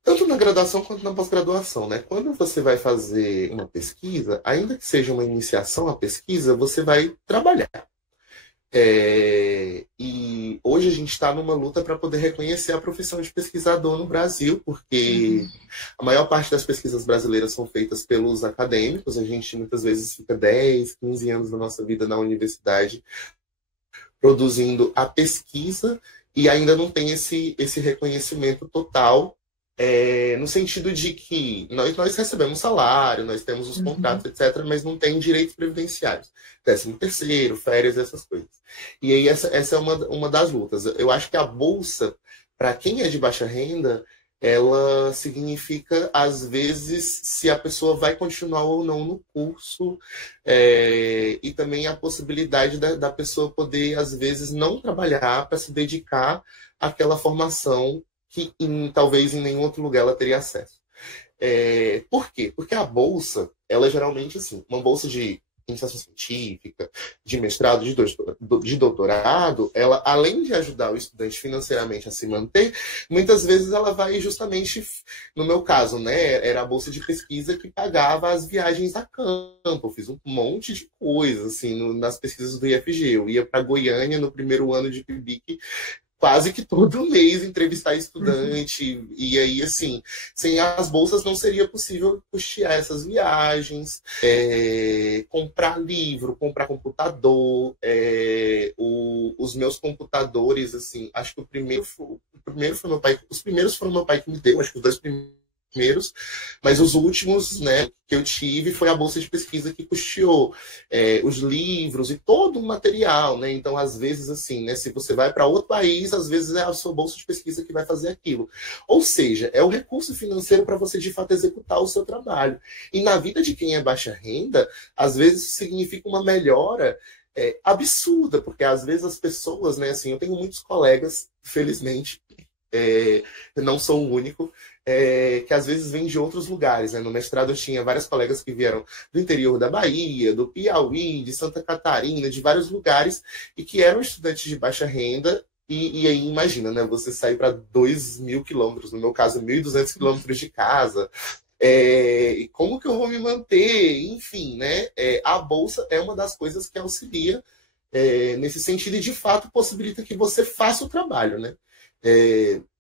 tanto na graduação quanto na pós-graduação, né? Quando você vai fazer uma pesquisa, ainda que seja uma iniciação à pesquisa, você vai trabalhar. E hoje a gente está numa luta para poder reconhecer a profissão de pesquisador no Brasil, porque a maior parte das pesquisas brasileiras são feitas pelos acadêmicos, a gente muitas vezes fica 10, 15 anos da nossa vida na universidade produzindo a pesquisa e ainda não tem esse reconhecimento total, no sentido de que nós recebemos salário, nós temos os contratos, etc., mas não tem direitos previdenciários. 13º, férias, essas coisas. E aí essa é uma das lutas. Eu acho que a bolsa, para quem é de baixa renda, ela significa, às vezes, se a pessoa vai continuar ou não no curso, e também a possibilidade da pessoa poder, às vezes, não trabalhar para se dedicar àquela formação que talvez em nenhum outro lugar ela teria acesso. Por quê? Porque a bolsa, ela é geralmente assim, uma bolsa de iniciação científica, de mestrado, de doutorado, ela, além de ajudar o estudante financeiramente a se manter, muitas vezes ela vai justamente, no meu caso, né, era a bolsa de pesquisa que pagava as viagens a campo. Eu fiz um monte de coisa, assim, nas pesquisas do IFG. Eu ia para Goiânia no primeiro ano de PIBIC, quase que todo mês entrevistar estudante, e aí, assim, sem as bolsas não seria possível custear essas viagens, comprar livro, comprar computador, os meus computadores, assim, acho que o primeiro foi meu pai, os primeiros foram meu pai que me deu, acho que os dois primeiros, mas os últimos, né, que eu tive foi a bolsa de pesquisa que custeou os livros e todo o material, né? Então, às vezes, assim, né, se você vai para outro país, às vezes é a sua bolsa de pesquisa que vai fazer aquilo. Ou seja, é o recurso financeiro para você, de fato, executar o seu trabalho. E na vida de quem é baixa renda, às vezes isso significa uma melhora absurda, porque às vezes as pessoas, né, assim, eu tenho muitos colegas, felizmente, não sou o único, que às vezes vêm de outros lugares, né? No mestrado eu tinha várias colegas que vieram do interior da Bahia, do Piauí, de Santa Catarina, de vários lugares, e que eram estudantes de baixa renda. E aí, imagina, né? Você sair para 2.000 quilômetros, no meu caso, 1.200 quilômetros de casa. E como que eu vou me manter? Enfim, né? A bolsa é uma das coisas que auxilia nesse sentido e, de fato, possibilita que você faça o trabalho, né?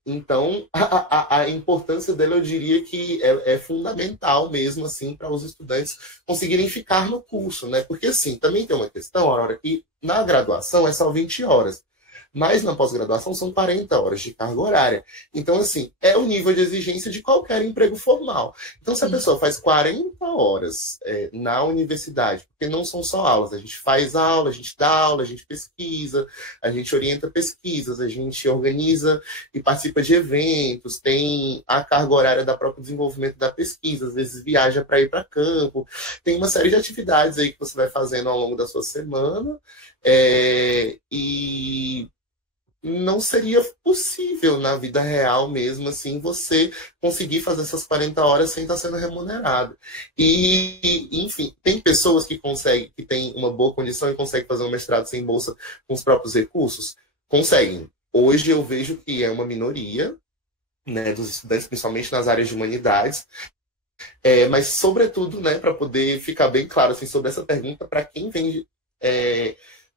Então, a importância dela, eu diria que é fundamental mesmo, assim, para os estudantes conseguirem ficar no curso, né? Porque, assim, também tem uma questão, Aurora, que na graduação é só 20 horas. Mas na pós-graduação são 40 horas de carga horária. Então, assim, é o nível de exigência de qualquer emprego formal. Então, se a pessoa faz 40 horas na universidade, porque não são só aulas, a gente faz aula, a gente dá aula, a gente pesquisa, a gente orienta pesquisas, a gente organiza e participa de eventos, tem a carga horária da próprio desenvolvimento da pesquisa, às vezes viaja para ir para campo, tem uma série de atividades aí que você vai fazendo ao longo da sua semana, e não seria possível na vida real mesmo, assim, você conseguir fazer essas 40 horas sem estar sendo remunerado. Enfim, tem pessoas que conseguem, que têm uma boa condição e conseguem fazer um mestrado sem bolsa com os próprios recursos? Conseguem. Hoje eu vejo que é uma minoria, né, dos estudantes, principalmente nas áreas de humanidades, mas, sobretudo, né, para poder ficar bem claro assim, sobre essa pergunta, para quem vem...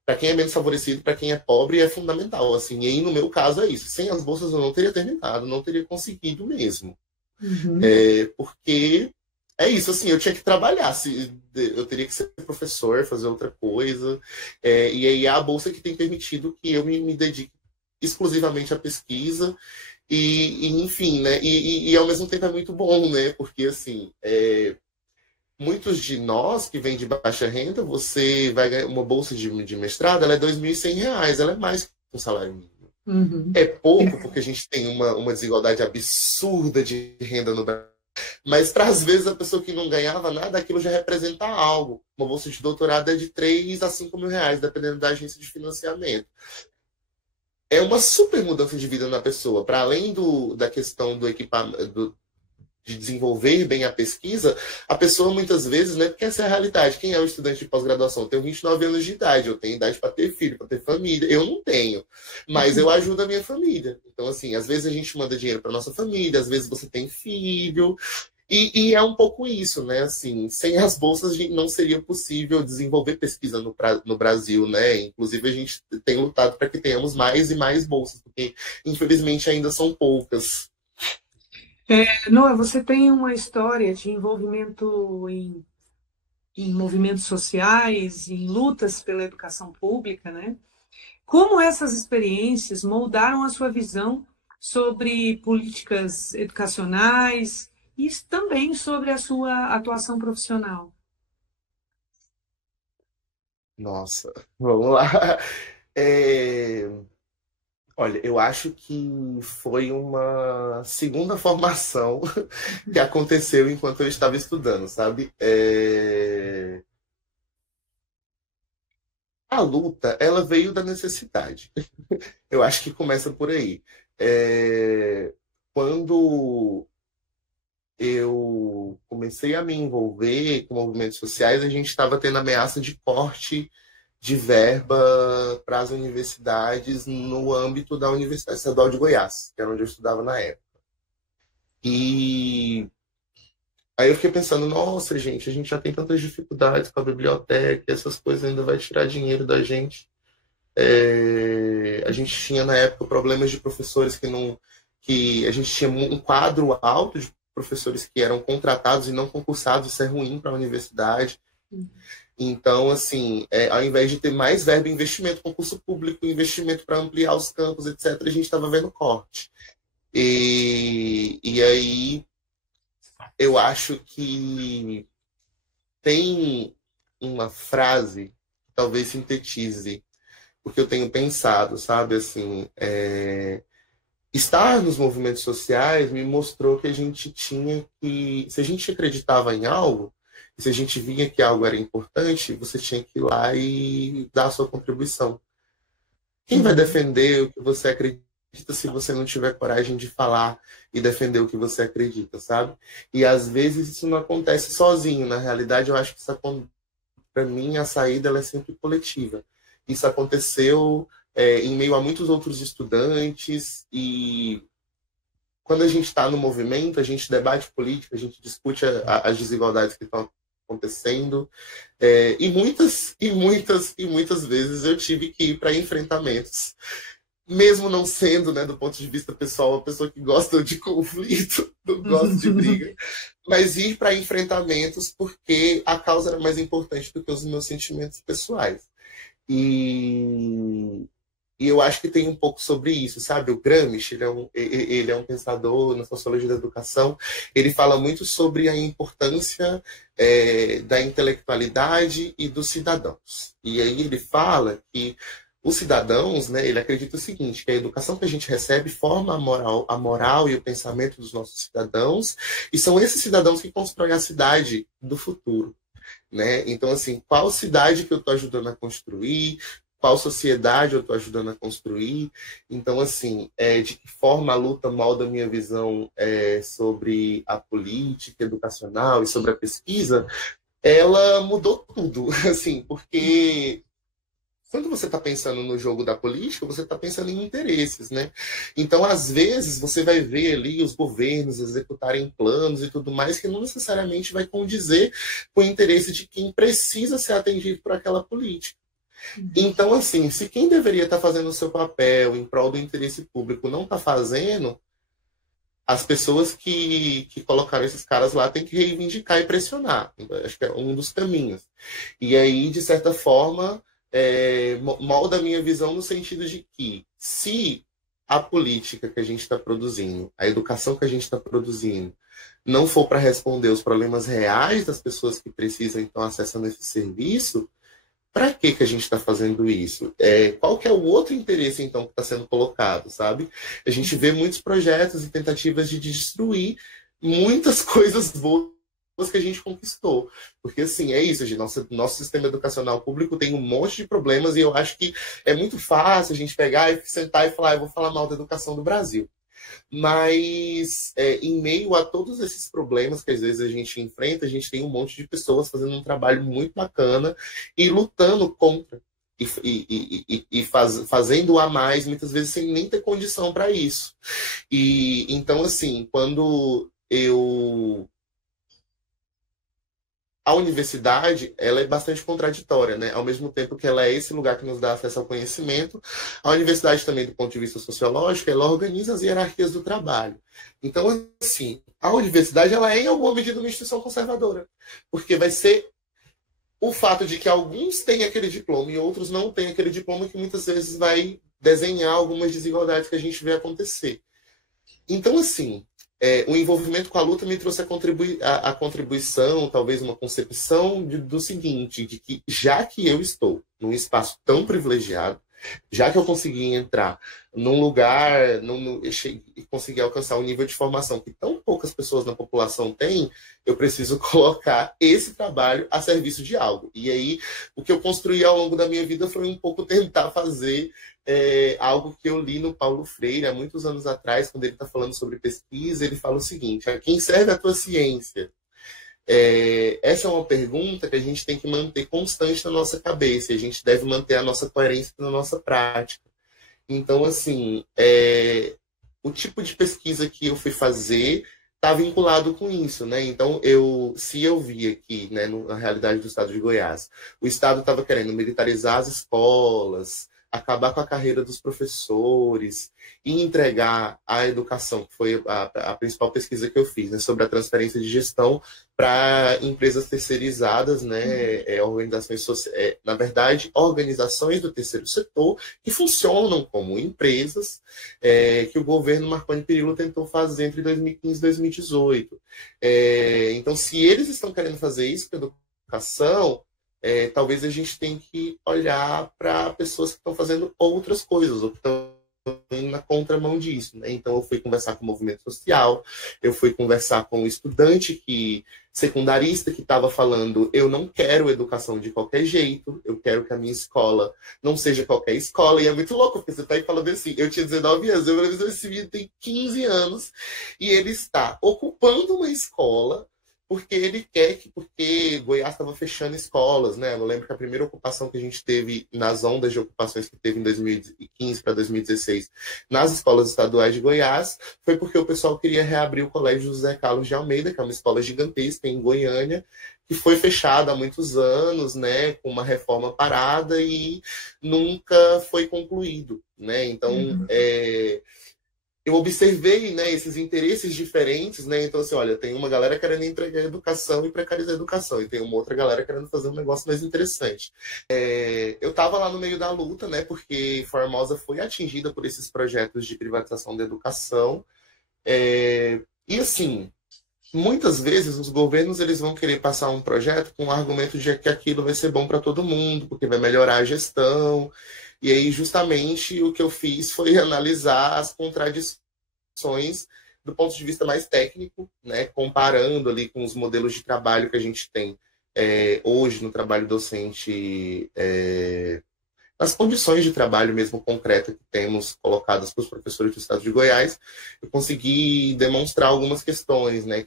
para quem é menos favorecido, para quem é pobre, é fundamental. Assim. E aí, no meu caso, é isso. Sem as bolsas, eu não teria terminado, não teria conseguido mesmo. Uhum. Porque é isso, assim, eu tinha que trabalhar. Eu teria que ser professor, fazer outra coisa. E aí, é a bolsa que tem permitido que eu me dedique exclusivamente à pesquisa. Enfim, né? E ao mesmo tempo é muito bom, né? Porque, assim, muitos de nós que vêm de baixa renda, você vai ganhar uma bolsa de mestrado, ela é R$ 2.100, ela é mais que um salário mínimo. Uhum. É pouco, porque a gente tem uma desigualdade absurda de renda no Brasil. Mas, para às vezes, a pessoa que não ganhava nada, aquilo já representa algo. Uma bolsa de doutorado é de 3 a 5 mil reais, dependendo da agência de financiamento. É uma super mudança de vida na pessoa. Para além da questão do equipamento, de desenvolver bem a pesquisa, a pessoa muitas vezes, né, porque essa é a realidade. Quem é o estudante de pós-graduação? Eu tenho 29 anos de idade, eu tenho idade para ter filho, para ter família. Eu não tenho, mas eu ajudo a minha família. Então, assim, às vezes a gente manda dinheiro para nossa família, às vezes você tem filho, e é um pouco isso, né? Assim, sem as bolsas não seria possível desenvolver pesquisa no Brasil, né? Inclusive, a gente tem lutado para que tenhamos mais e mais bolsas, porque, infelizmente, ainda são poucas. Noah, você tem uma história de envolvimento em movimentos sociais, em lutas pela educação pública, né? Como essas experiências moldaram a sua visão sobre políticas educacionais e também sobre a sua atuação profissional? Nossa, vamos lá. É, Olha, eu acho que foi uma segunda formação que aconteceu enquanto eu estava estudando, sabe? A luta, ela veio da necessidade. Eu acho que começa por aí. Quando eu comecei a me envolver com movimentos sociais, a gente estava tendo ameaça de corte de verba para as universidades no âmbito da Universidade Estadual de Goiás, que era onde eu estudava na época. E aí eu fiquei pensando, nossa, gente, a gente já tem tantas dificuldades com a biblioteca, essas coisas ainda vai tirar dinheiro da gente. A gente tinha na época problemas de professores que a gente tinha um quadro alto de professores que eram contratados e não concursados, isso é ruim para a universidade. Então, assim, ao invés de ter mais verba em investimento, concurso público, investimento para ampliar os campos, etc., a gente estava vendo corte. E aí eu acho que tem uma frase que talvez sintetize o que eu tenho pensado, sabe? Assim, estar nos movimentos sociais me mostrou que a gente tinha que... Se a gente acreditava em algo, se a gente via que algo era importante, você tinha que ir lá e dar a sua contribuição. Quem vai defender o que você acredita se você não tiver coragem de falar e defender o que você acredita, sabe? E às vezes isso não acontece sozinho. Na realidade, eu acho que para mim a saída ela é sempre coletiva. Isso aconteceu em meio a muitos outros estudantes, e quando a gente está no movimento, a gente debate política, a gente discute as desigualdades que estão acontecendo, e muitas vezes eu tive que ir para enfrentamentos, mesmo não sendo, né, do ponto de vista pessoal, uma pessoa que gosta de conflito, não gosta de briga, mas ir para enfrentamentos porque a causa era mais importante do que os meus sentimentos pessoais. E eu acho que tem um pouco sobre isso, sabe? O Gramsci, ele é um pensador na sociologia da educação, ele fala muito sobre a importância da intelectualidade e dos cidadãos. E aí ele fala que os cidadãos, né, ele acredita o seguinte, que a educação que a gente recebe forma a moral e o pensamento dos nossos cidadãos, e são esses cidadãos que constroem a cidade do futuro. Né? Então, assim, qual cidade que eu estou ajudando a construir, qual sociedade eu estou ajudando a construir. Então, assim, de que forma a luta molda a minha visão sobre a política educacional e sobre a pesquisa, ela mudou tudo, assim, porque quando você está pensando no jogo da política, você está pensando em interesses, né? Então, às vezes, você vai ver ali os governos executarem planos e tudo mais que não necessariamente vai condizer com o interesse de quem precisa ser atendido por aquela política. Então, assim, se quem deveria estar fazendo o seu papel em prol do interesse público não está fazendo, as pessoas que colocaram esses caras lá têm que reivindicar e pressionar. Acho que é um dos caminhos. E aí, de certa forma... molda a minha visão no sentido de que se a política que a gente está produzindo, a educação que a gente está produzindo, não for para responder os problemas reais das pessoas que precisam então acessando esse serviço, para que a gente está fazendo isso? Qual que é o outro interesse então que está sendo colocado, sabe? A gente vê muitos projetos e tentativas de destruir muitas coisas boas que a gente conquistou. Porque, assim, é isso, gente. Nosso sistema educacional público tem um monte de problemas e eu acho que é muito fácil a gente pegar e sentar e falar, eu vou falar mal da educação do Brasil. Mas, em meio a todos esses problemas que às vezes a gente enfrenta, a gente tem um monte de pessoas fazendo um trabalho muito bacana e lutando contra. Fazendo a mais, muitas vezes sem nem ter condição para isso. E então, assim, quando a universidade, ela é bastante contraditória, né? Ao mesmo tempo que ela é esse lugar que nos dá acesso ao conhecimento, a universidade também, do ponto de vista sociológico, ela organiza as hierarquias do trabalho. Então, assim, a universidade, ela é, em alguma medida, uma instituição conservadora, porque vai ser o fato de que alguns têm aquele diploma e outros não têm aquele diploma que muitas vezes vai desenhar algumas desigualdades que a gente vê acontecer. Então, assim... o envolvimento com a luta me trouxe a contribuição, talvez uma concepção do seguinte, de que já que eu estou num espaço tão privilegiado, Já que eu consegui entrar num lugar, consegui alcançar um nível de formação que tão poucas pessoas na população têm, eu preciso colocar esse trabalho a serviço de algo. E aí, o que eu construí ao longo da minha vida foi um pouco tentar fazer algo que eu li no Paulo Freire há muitos anos atrás, quando ele está falando sobre pesquisa, ele fala o seguinte: a quem serve a tua ciência? Essa é uma pergunta que a gente tem que manter constante na nossa cabeça, e a gente deve manter a nossa coerência na nossa prática. Então, assim, o tipo de pesquisa que eu fui fazer está vinculado com isso, né? Então, se eu vi aqui, né, na realidade do estado de Goiás, o estado estava querendo militarizar as escolas, acabar com a carreira dos professores e entregar a educação, que foi a principal pesquisa que eu fiz, né, sobre a transferência de gestão para empresas terceirizadas, né, na verdade, organizações do terceiro setor que funcionam como empresas, que o governo Marconi Perillo tentou fazer entre 2015 e 2018. Então, se eles estão querendo fazer isso com a educação, talvez a gente tenha que olhar para pessoas que estão fazendo outras coisas, ou que estão indo na contramão disso, né? Então, eu fui conversar com o movimento social, eu fui conversar com um estudante secundarista que estava falando: eu não quero educação de qualquer jeito, eu quero que a minha escola não seja qualquer escola. E é muito louco, porque você está aí falando assim, eu tinha 19 anos, eu falei: esse menino tem 15 anos, e ele está ocupando uma escola porque ele quer porque Goiás estava fechando escolas, né? Eu lembro que a primeira ocupação que a gente teve, nas ondas de ocupações que teve em 2015 para 2016, nas escolas estaduais de Goiás, foi porque o pessoal queria reabrir o Colégio José Carlos de Almeida, que é uma escola gigantesca em Goiânia, que foi fechada há muitos anos, né? Com uma reforma parada e nunca foi concluído, né? Então, eu observei, né, esses interesses diferentes, né? Então, assim, olha, tem uma galera querendo entregar educação e precarizar a educação, e tem uma outra galera querendo fazer um negócio mais interessante. Eu estava lá no meio da luta, né, porque Formosa foi atingida por esses projetos de privatização da educação. E, assim, muitas vezes os governos eles vão querer passar um projeto com o argumento de que aquilo vai ser bom para todo mundo, porque vai melhorar a gestão. E aí, justamente, o que eu fiz foi analisar as contradições do ponto de vista mais técnico, né, comparando ali com os modelos de trabalho que a gente tem hoje no trabalho docente, as condições de trabalho mesmo concreta que temos colocadas para os professores do estado de Goiás. Eu consegui demonstrar algumas questões, né,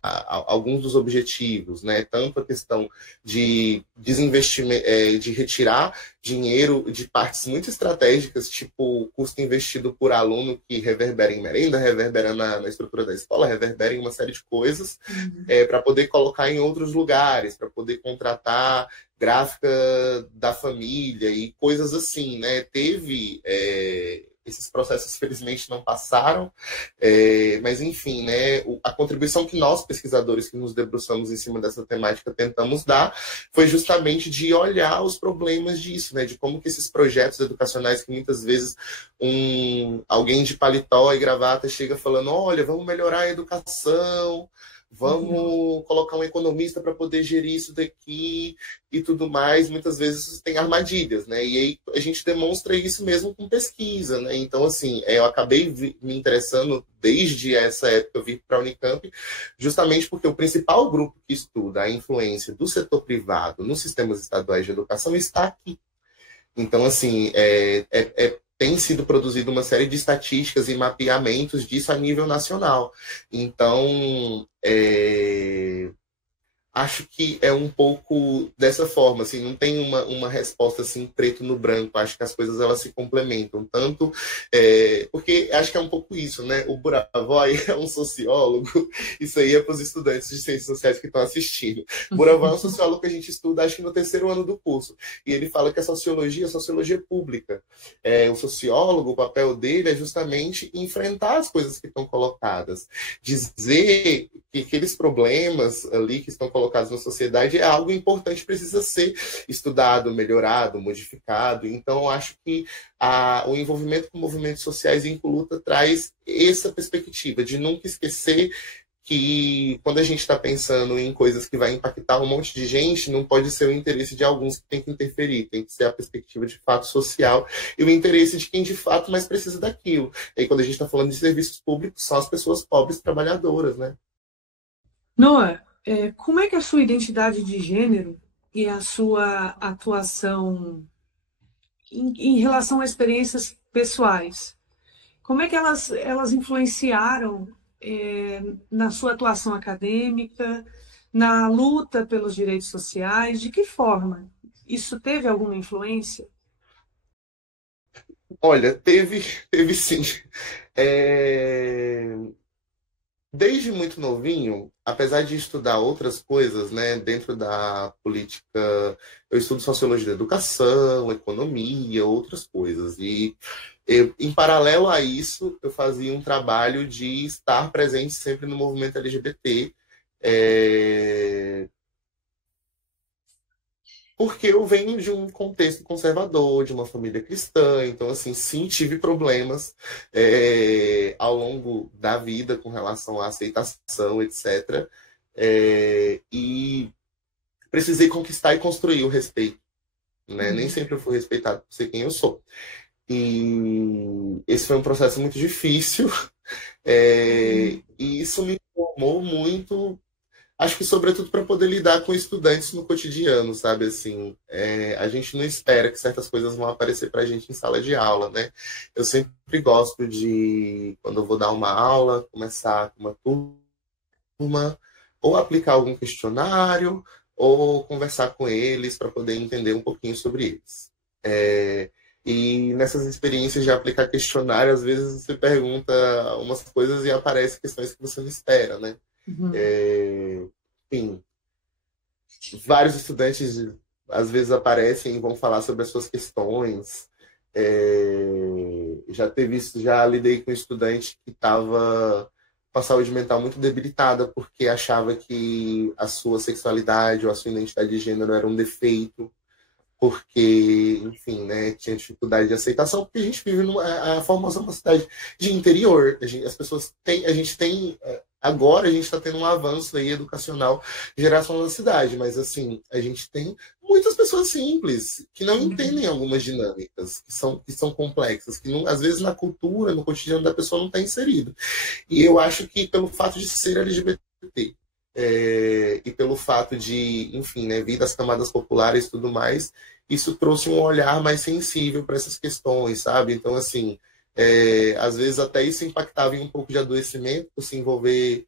alguns dos objetivos, né, tanto a questão de desinvestimento, de retirar dinheiro de partes muito estratégicas, tipo o custo investido por aluno, que reverbera em merenda, reverbera na estrutura da escola, reverbera em uma série de coisas, para poder colocar em outros lugares, para poder contratar gráfica da família e coisas assim, né? Teve esses processos, felizmente, não passaram, mas, enfim, né, a contribuição que nós, pesquisadores que nos debruçamos em cima dessa temática, tentamos dar foi justamente de olhar os problemas disso, né, de como que esses projetos educacionais, que muitas vezes alguém de paletó e gravata chega falando: olha, vamos melhorar a educação, vamos colocar um economista para poder gerir isso daqui e tudo mais, muitas vezes tem armadilhas, né? E aí a gente demonstra isso mesmo com pesquisa, né? Então, assim, eu acabei me interessando desde essa época, eu vim para a Unicamp, justamente porque o principal grupo que estuda a influência do setor privado nos sistemas estaduais de educação está aqui. Então, assim, tem sido produzido uma série de estatísticas e mapeamentos disso a nível nacional. Então, acho que é um pouco dessa forma, assim, não tem uma resposta assim preto no branco. Acho que as coisas elas se complementam tanto, porque acho que é um pouco isso, né? O Buravoy é um sociólogo, isso aí é para os estudantes de ciências sociais que estão assistindo. O Buravoy é um sociólogo que a gente estuda, acho que no terceiro ano do curso, e ele fala que a sociologia é sociologia pública. O sociólogo, o papel dele é justamente enfrentar as coisas que estão colocadas, dizer que aqueles problemas ali que estão colocados na sociedade é algo importante, precisa ser estudado, melhorado, modificado. Então, acho que o envolvimento com movimentos sociais em luta traz essa perspectiva de nunca esquecer que quando a gente está pensando em coisas que vai impactar um monte de gente, não pode ser o interesse de alguns que tem que interferir, tem que ser a perspectiva de fato social e o interesse de quem de fato mais precisa daquilo. E aí, quando a gente está falando de serviços públicos, são as pessoas pobres trabalhadoras, né? Noah, como é que a sua identidade de gênero e a sua atuação em relação a experiências pessoais, como é que elas influenciaram, na sua atuação acadêmica, na luta pelos direitos sociais? De que forma? Isso teve alguma influência? Olha, teve sim. É, Desde muito novinho, apesar de estudar outras coisas, né, dentro da política, eu estudo sociologia da educação, economia, outras coisas. E em paralelo a isso, eu fazia um trabalho de estar presente sempre no movimento LGBT, porque eu venho de um contexto conservador, de uma família cristã, então, assim, sim, tive problemas ao longo da vida com relação à aceitação, etc. E precisei conquistar e construir o respeito, né? Nem Uhum. sempre eu fui respeitado por ser quem eu sou. E esse foi um processo muito difícil, Uhum. e isso me formou muito. Acho que, sobretudo, para poder lidar com estudantes no cotidiano, sabe? Assim, a gente não espera que certas coisas vão aparecer para a gente em sala de aula, né? Eu sempre gosto de, quando eu vou dar uma aula, começar com uma turma, ou aplicar algum questionário, ou conversar com eles para poder entender um pouquinho sobre eles. É, e nessas experiências de aplicar questionário, às vezes você pergunta umas coisas e aparecem questões que você não espera, né? Uhum. É, enfim, vários estudantes às vezes aparecem e vão falar sobre as suas questões. Já lidei com um estudante que estava com a saúde mental muito debilitada porque achava que a sua sexualidade ou a sua identidade de gênero era um defeito, porque, enfim, né, tinha dificuldade de aceitação, porque a gente vive a formação uma cidade de interior. As pessoas têm, a gente tem, agora a gente está tendo um avanço aí educacional em geração na cidade, mas assim, a gente tem muitas pessoas simples que não Uhum. entendem algumas dinâmicas que são complexas, que não, às vezes na cultura, no cotidiano da pessoa não está inserido. E eu acho que pelo fato de ser LGBT, e pelo fato de, enfim, né, vir das camadas populares e tudo mais, isso trouxe um olhar mais sensível para essas questões, sabe? Então, assim, às vezes até isso impactava em um pouco de adoecimento, por se envolver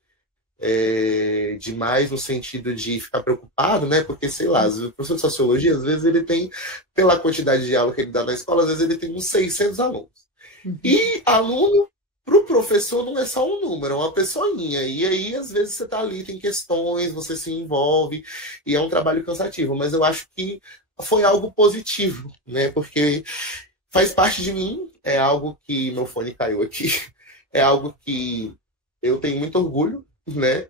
demais no sentido de ficar preocupado, né? Porque, sei lá, o professor de sociologia, às vezes ele tem, pela quantidade de aula que ele dá na escola, às vezes ele tem uns 600 alunos. Uhum. E aluno, para o professor, não é só um número, é uma pessoinha. E aí, às vezes, você está ali, tem questões, você se envolve, e é um trabalho cansativo. Mas eu acho que foi algo positivo, né? Porque faz parte de mim, é algo que meu fone caiu aqui, é algo que eu tenho muito orgulho, né?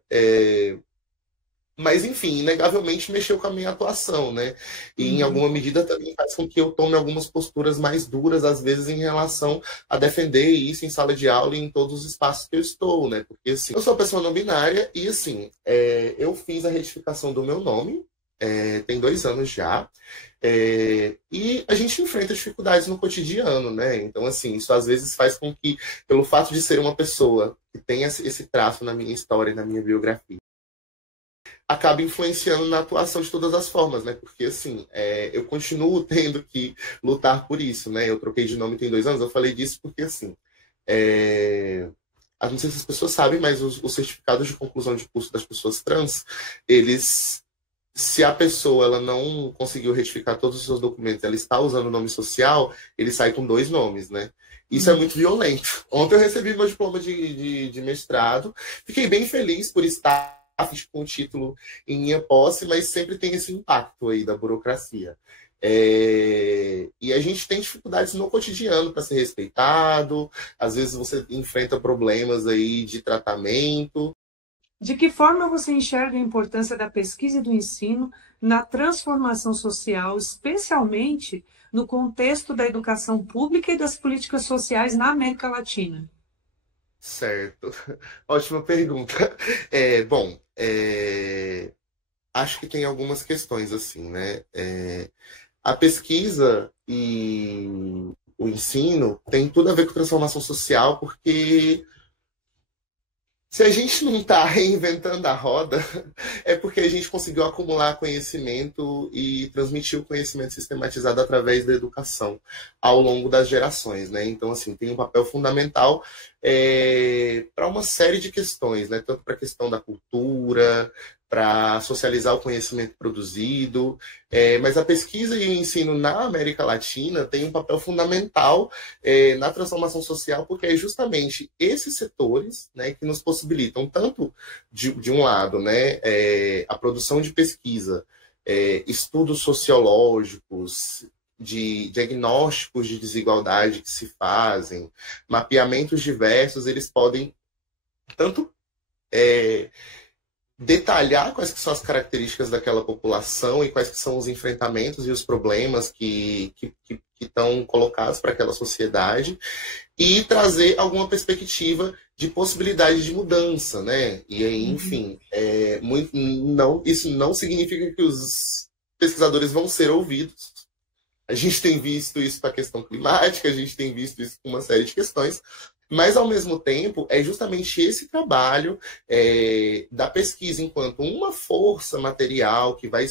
Mas, enfim, inegavelmente mexeu com a minha atuação, né? E, em Uhum. alguma medida, também faz com que eu tome algumas posturas mais duras, às vezes, em relação a defender isso em sala de aula e em todos os espaços que eu estou, né? Porque, assim, eu sou uma pessoa não binária e, assim, eu fiz a retificação do meu nome, tem 2 anos já, e a gente enfrenta dificuldades no cotidiano, né? Então, assim, isso às vezes faz com que, pelo fato de ser uma pessoa que tem esse traço na minha história e na minha biografia, acaba influenciando na atuação de todas as formas, né? Porque, assim, eu continuo tendo que lutar por isso, né? Eu troquei de nome tem 2 anos, eu falei disso porque, assim, não sei se as pessoas sabem, mas os certificados de conclusão de curso das pessoas trans, eles, se a pessoa ela não conseguiu retificar todos os seus documentos, ela está usando o nome social, ele sai com 2 nomes, né? Isso é Uhum. muito violento. Ontem eu recebi meu diploma de mestrado, fiquei bem feliz por estar com o título em minha posse, mas sempre tem esse impacto aí da burocracia. E a gente tem dificuldades no cotidiano para ser respeitado, às vezes você enfrenta problemas aí de tratamento. De que forma você enxerga a importância da pesquisa e do ensino na transformação social, especialmente no contexto da educação pública e das políticas sociais na América Latina? Certo. Ótima pergunta. Bom, acho que tem algumas questões assim, né? A pesquisa e o ensino tem tudo a ver com transformação social, porque se a gente não está reinventando a roda, é porque a gente conseguiu acumular conhecimento e transmitir o conhecimento sistematizado através da educação ao longo das gerações, né? Então, assim, tem um papel fundamental para uma série de questões, né? Tanto para a questão da cultura, para socializar o conhecimento produzido, mas a pesquisa e o ensino na América Latina tem um papel fundamental na transformação social, porque é justamente esses setores, né, que nos possibilitam tanto, de um lado, né, a produção de pesquisa, estudos sociológicos, de diagnósticos de desigualdade que se fazem, mapeamentos diversos, eles podem tanto detalhar quais que são as características daquela população e quais que são os enfrentamentos e os problemas que estão colocados para aquela sociedade, e trazer alguma perspectiva de possibilidade de mudança, né? E aí, enfim, isso não significa que os pesquisadores vão ser ouvidos. A gente tem visto isso com a questão climática, a gente tem visto isso com uma série de questões, mas, ao mesmo tempo, é justamente esse trabalho da pesquisa enquanto uma força material que vai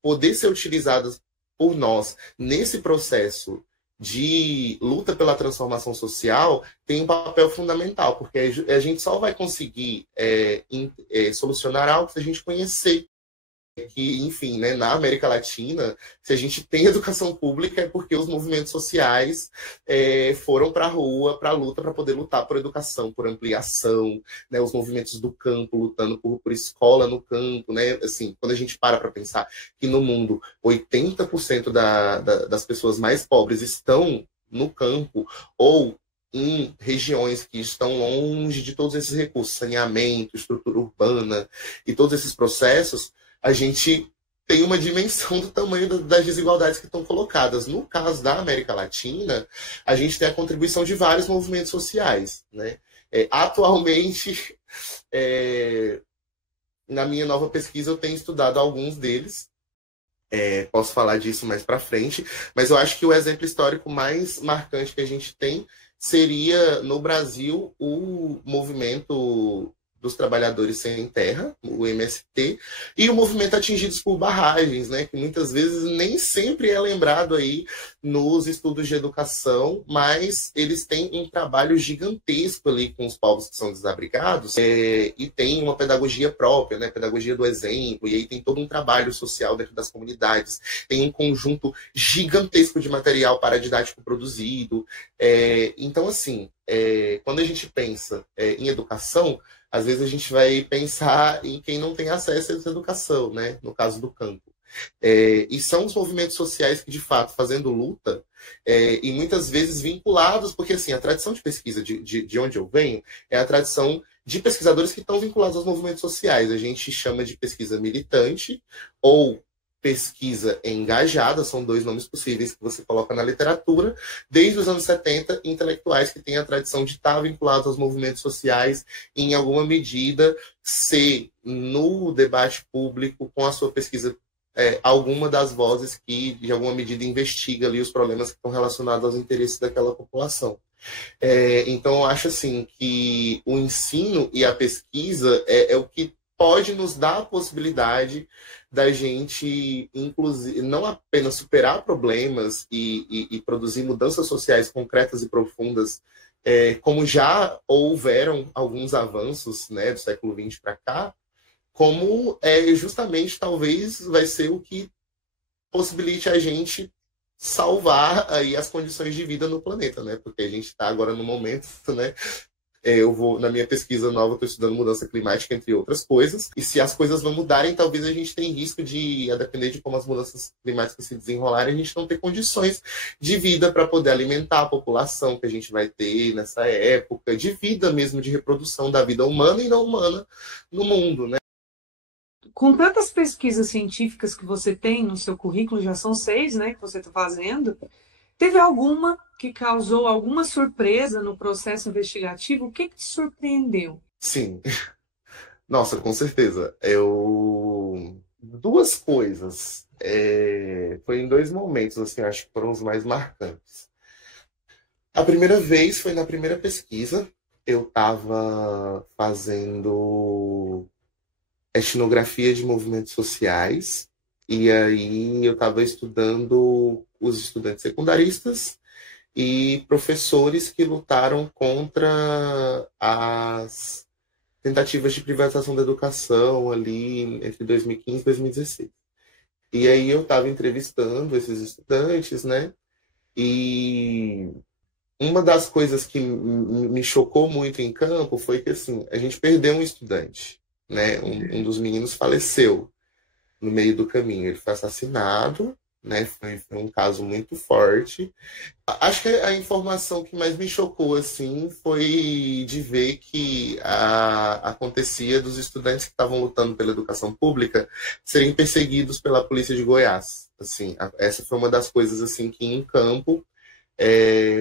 poder ser utilizada por nós nesse processo de luta pela transformação social, tem um papel fundamental, porque a gente só vai conseguir solucionar algo se a gente conhecer que, enfim, né, na América Latina, se a gente tem educação pública é porque os movimentos sociais foram para a rua, para a luta, para poder lutar por educação, por ampliação, né, os movimentos do campo, lutando por escola no campo, né, assim, quando a gente para pensar que no mundo 80% das pessoas mais pobres estão no campo ou em regiões que estão longe de todos esses recursos, saneamento, estrutura urbana e todos esses processos, a gente tem uma dimensão do tamanho das desigualdades que estão colocadas. No caso da América Latina, a gente tem a contribuição de vários movimentos sociais, né? Atualmente, na minha nova pesquisa, eu tenho estudado alguns deles. Posso falar disso mais para frente, mas eu acho que o exemplo histórico mais marcante que a gente tem seria, no Brasil, o movimento dos trabalhadores sem terra, o MST, e o movimento Atingidos por Barragens, né, que muitas vezes nem sempre é lembrado aí nos estudos de educação, mas eles têm um trabalho gigantesco ali com os povos que são desabrigados, e tem uma pedagogia própria, né, pedagogia do exemplo, e aí tem todo um trabalho social dentro das comunidades, tem um conjunto gigantesco de material paradidático produzido. Então, assim, quando a gente pensa em educação, às vezes a gente vai pensar em quem não tem acesso a essa educação, né? No caso do campo. E são os movimentos sociais que, de fato, fazendo luta, e muitas vezes vinculados, porque assim, a tradição de pesquisa de onde eu venho é a tradição de pesquisadores que estão vinculados aos movimentos sociais. A gente chama de pesquisa militante ou pesquisa engajada, são dois nomes possíveis que você coloca na literatura, desde os anos 70, intelectuais que têm a tradição de estar vinculados aos movimentos sociais e, em alguma medida, ser, no debate público, com a sua pesquisa, alguma das vozes que, de alguma medida, investiga ali os problemas que estão relacionados aos interesses daquela população. Então, eu acho assim que o ensino e a pesquisa é o que pode nos dar a possibilidade da gente, inclusive, não apenas superar problemas e produzir mudanças sociais concretas e profundas, como já houveram alguns avanços, né, do século XX para cá, como justamente talvez vai ser o que possibilite a gente salvar aí as condições de vida no planeta, né? Porque a gente está agora no momento, né? Eu vou, na minha pesquisa nova, estou estudando mudança climática, entre outras coisas. E se as coisas não mudarem, talvez a gente tenha risco de, a depender de como as mudanças climáticas se desenrolarem, a gente não ter condições de vida para poder alimentar a população que a gente vai ter nessa época, de vida mesmo, de reprodução da vida humana e não humana no mundo, né? Com tantas pesquisas científicas que você tem no seu currículo, já são 6, né, que você está fazendo, teve alguma que causou alguma surpresa no processo investigativo? O que te surpreendeu? Sim, nossa, com certeza. Duas coisas. Foi em dois momentos, assim, acho que foram os mais marcantes. A primeira vez foi na primeira pesquisa. Eu estava fazendo etnografia de movimentos sociais, e aí eu estava estudando os estudantes secundaristas e professores que lutaram contra as tentativas de privatização da educação ali entre 2015 e 2016. E aí eu estava entrevistando esses estudantes, né? E uma das coisas que me chocou muito em campo foi que assim, a gente perdeu um estudante, né? Um dos meninos faleceu no meio do caminho. Ele foi assassinado, né? Foi um caso muito forte. Acho que a informação que mais me chocou assim foi de ver que acontecia dos estudantes que estavam lutando pela educação pública serem perseguidos pela polícia de Goiás. Assim, essa foi uma das coisas assim que em campo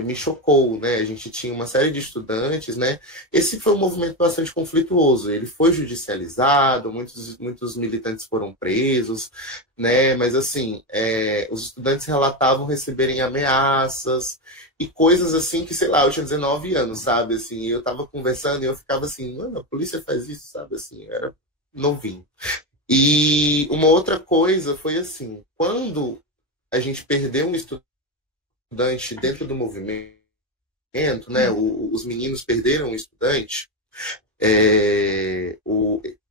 me chocou, né? A gente tinha uma série de estudantes, né? Esse foi um movimento bastante conflituoso. Ele foi judicializado, muitos militantes foram presos, né? Mas assim, os estudantes relatavam receberem ameaças e coisas assim que, sei lá, eu tinha 19 anos, sabe? Assim, eu tava conversando e eu ficava assim, mano, a polícia faz isso, sabe? Assim, eu era novinho. E uma outra coisa foi assim, quando a gente perdeu um estudante dentro do movimento, né? Os meninos perderam um estudante.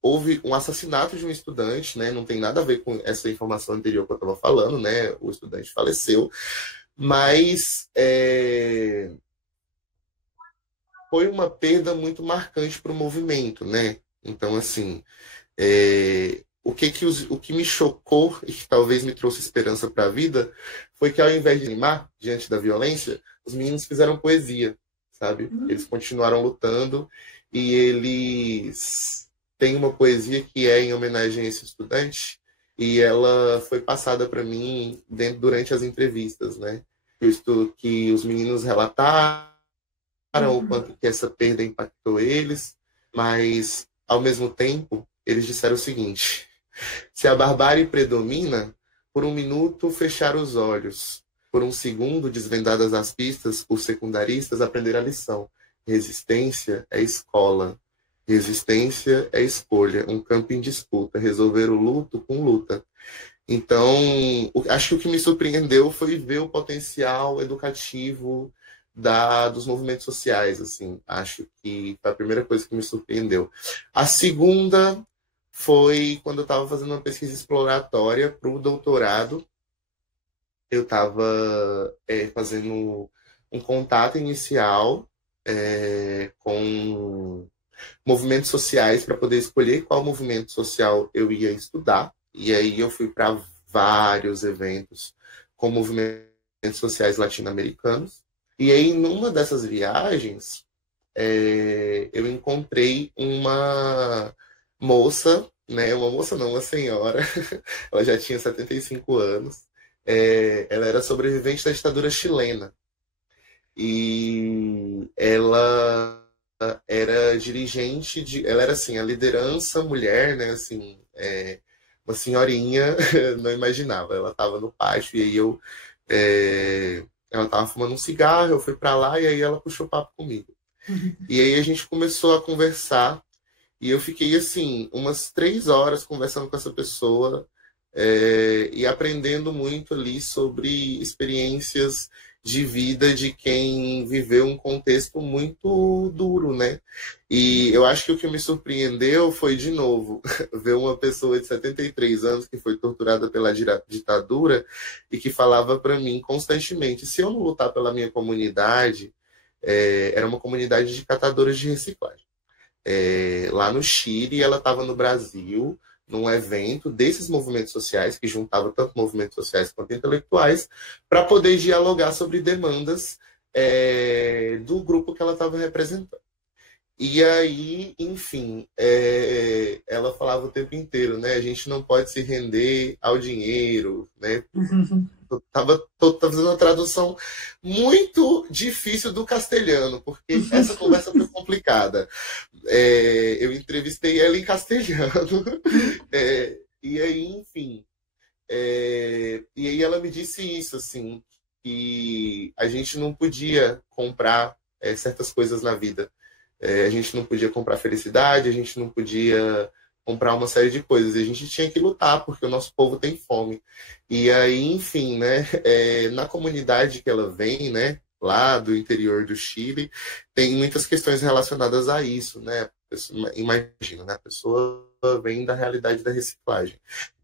Houve um assassinato de um estudante, né? Não tem nada a ver com essa informação anterior que eu estava falando, né? O estudante faleceu, mas foi uma perda muito marcante para o movimento, né? Então, assim, o que me chocou e que talvez me trouxe esperança para a vida foi que, ao invés de animar diante da violência, os meninos fizeram poesia, sabe? Eles continuaram lutando e eles têm uma poesia que é em homenagem a esse estudante e ela foi passada para mim durante as entrevistas, né? Que os meninos relataram o quanto que essa perda impactou eles, mas, ao mesmo tempo, eles disseram o seguinte: se a barbárie predomina, por um minuto fechar os olhos, por um segundo desvendadas as pistas, os secundaristas aprenderam a lição. Resistência é escola, resistência é escolha, um campo em disputa, resolver o luto com luta. Então, acho que o que me surpreendeu foi ver o potencial educativo dos movimentos sociais, assim. Acho que foi a primeira coisa que me surpreendeu. A segunda foi quando eu estava fazendo uma pesquisa exploratória para o doutorado. Eu estava fazendo um contato inicial com movimentos sociais para poder escolher qual movimento social eu ia estudar. E aí eu fui para vários eventos com movimentos sociais latino-americanos. E aí, numa dessas viagens, eu encontrei uma moça, né? Uma moça não, uma senhora. Ela já tinha 75 anos. Ela era sobrevivente da ditadura chilena. E ela era dirigente ela era assim a liderança mulher, né? Assim, uma senhorinha, não imaginava. Ela estava no pátio e aí ela estava fumando um cigarro, eu fui para lá e aí ela puxou papo comigo. E aí a gente começou a conversar e eu fiquei assim umas 3 horas conversando com essa pessoa e aprendendo muito ali sobre experiências de vida de quem viveu um contexto muito duro, né? E eu acho que o que me surpreendeu foi, de novo, ver uma pessoa de 73 anos que foi torturada pela ditadura e que falava para mim constantemente, se eu não lutar pela minha comunidade, era uma comunidade de catadores de reciclagem. Lá no Chile, ela estava no Brasil, num evento desses movimentos sociais, que juntava tanto movimentos sociais quanto intelectuais, para poder dialogar sobre demandas do grupo que ela estava representando. E aí, enfim, ela falava o tempo inteiro, né? A gente não pode se render ao dinheiro, né? Tô fazendo uma tradução muito difícil do castelhano, porque essa conversa foi complicada. Eu entrevistei ela em castelhano, e aí, enfim, e aí ela me disse isso, assim, que a gente não podia comprar certas coisas na vida. A gente não podia comprar felicidade, a gente não podia comprar uma série de coisas. E a gente tinha que lutar, porque o nosso povo tem fome. E aí, enfim, né, na comunidade que ela vem, né, lá do interior do Chile, tem muitas questões relacionadas a isso, né? Imagina, né? A pessoa vem da realidade da reciclagem.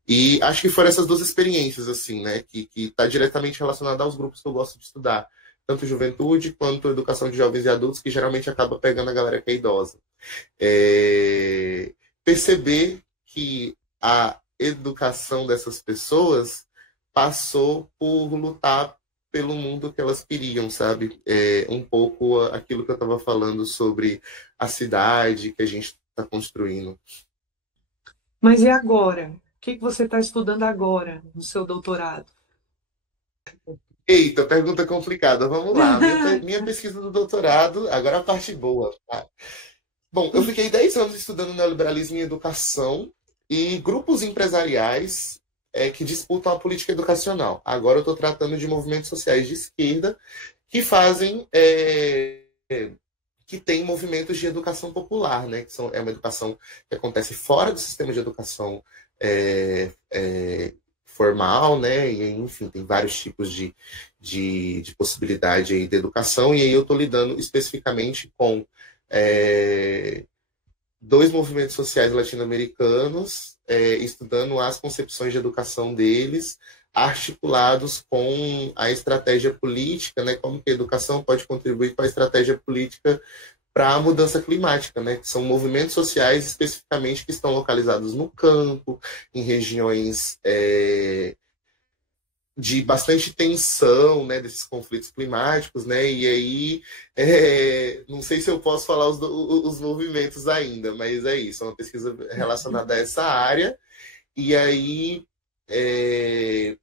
E acho que foram essas duas experiências, assim, né, que está diretamente relacionada aos grupos que eu gosto de estudar, tanto juventude quanto educação de jovens e adultos, que geralmente acaba pegando a galera que é idosa. Perceber que a educação dessas pessoas passou por lutar pelo mundo que elas queriam, sabe? Um pouco aquilo que eu estava falando sobre a cidade que a gente está construindo. Mas e agora? O que você está estudando agora no seu doutorado? Eita, pergunta complicada. Vamos lá. Minha pesquisa do doutorado, agora a parte boa. Tá? Bom, eu fiquei 10 anos estudando neoliberalismo em educação e grupos empresariais que disputam a política educacional. Agora eu estou tratando de movimentos sociais de esquerda que fazem, que tem movimentos de educação popular, né? É uma educação que acontece fora do sistema de educação formal, né? E, enfim, tem vários tipos de possibilidade aí de educação, e aí eu estou lidando especificamente com dois movimentos sociais latino-americanos, estudando as concepções de educação deles, articulados com a estratégia política, né? Como que a educação pode contribuir com a estratégia política para a mudança climática, né? Que são movimentos sociais especificamente que estão localizados no campo, em regiões de bastante tensão, né, desses conflitos climáticos, né? E aí, não sei se eu posso falar os movimentos ainda, mas é isso, é uma pesquisa relacionada a essa área. E aí,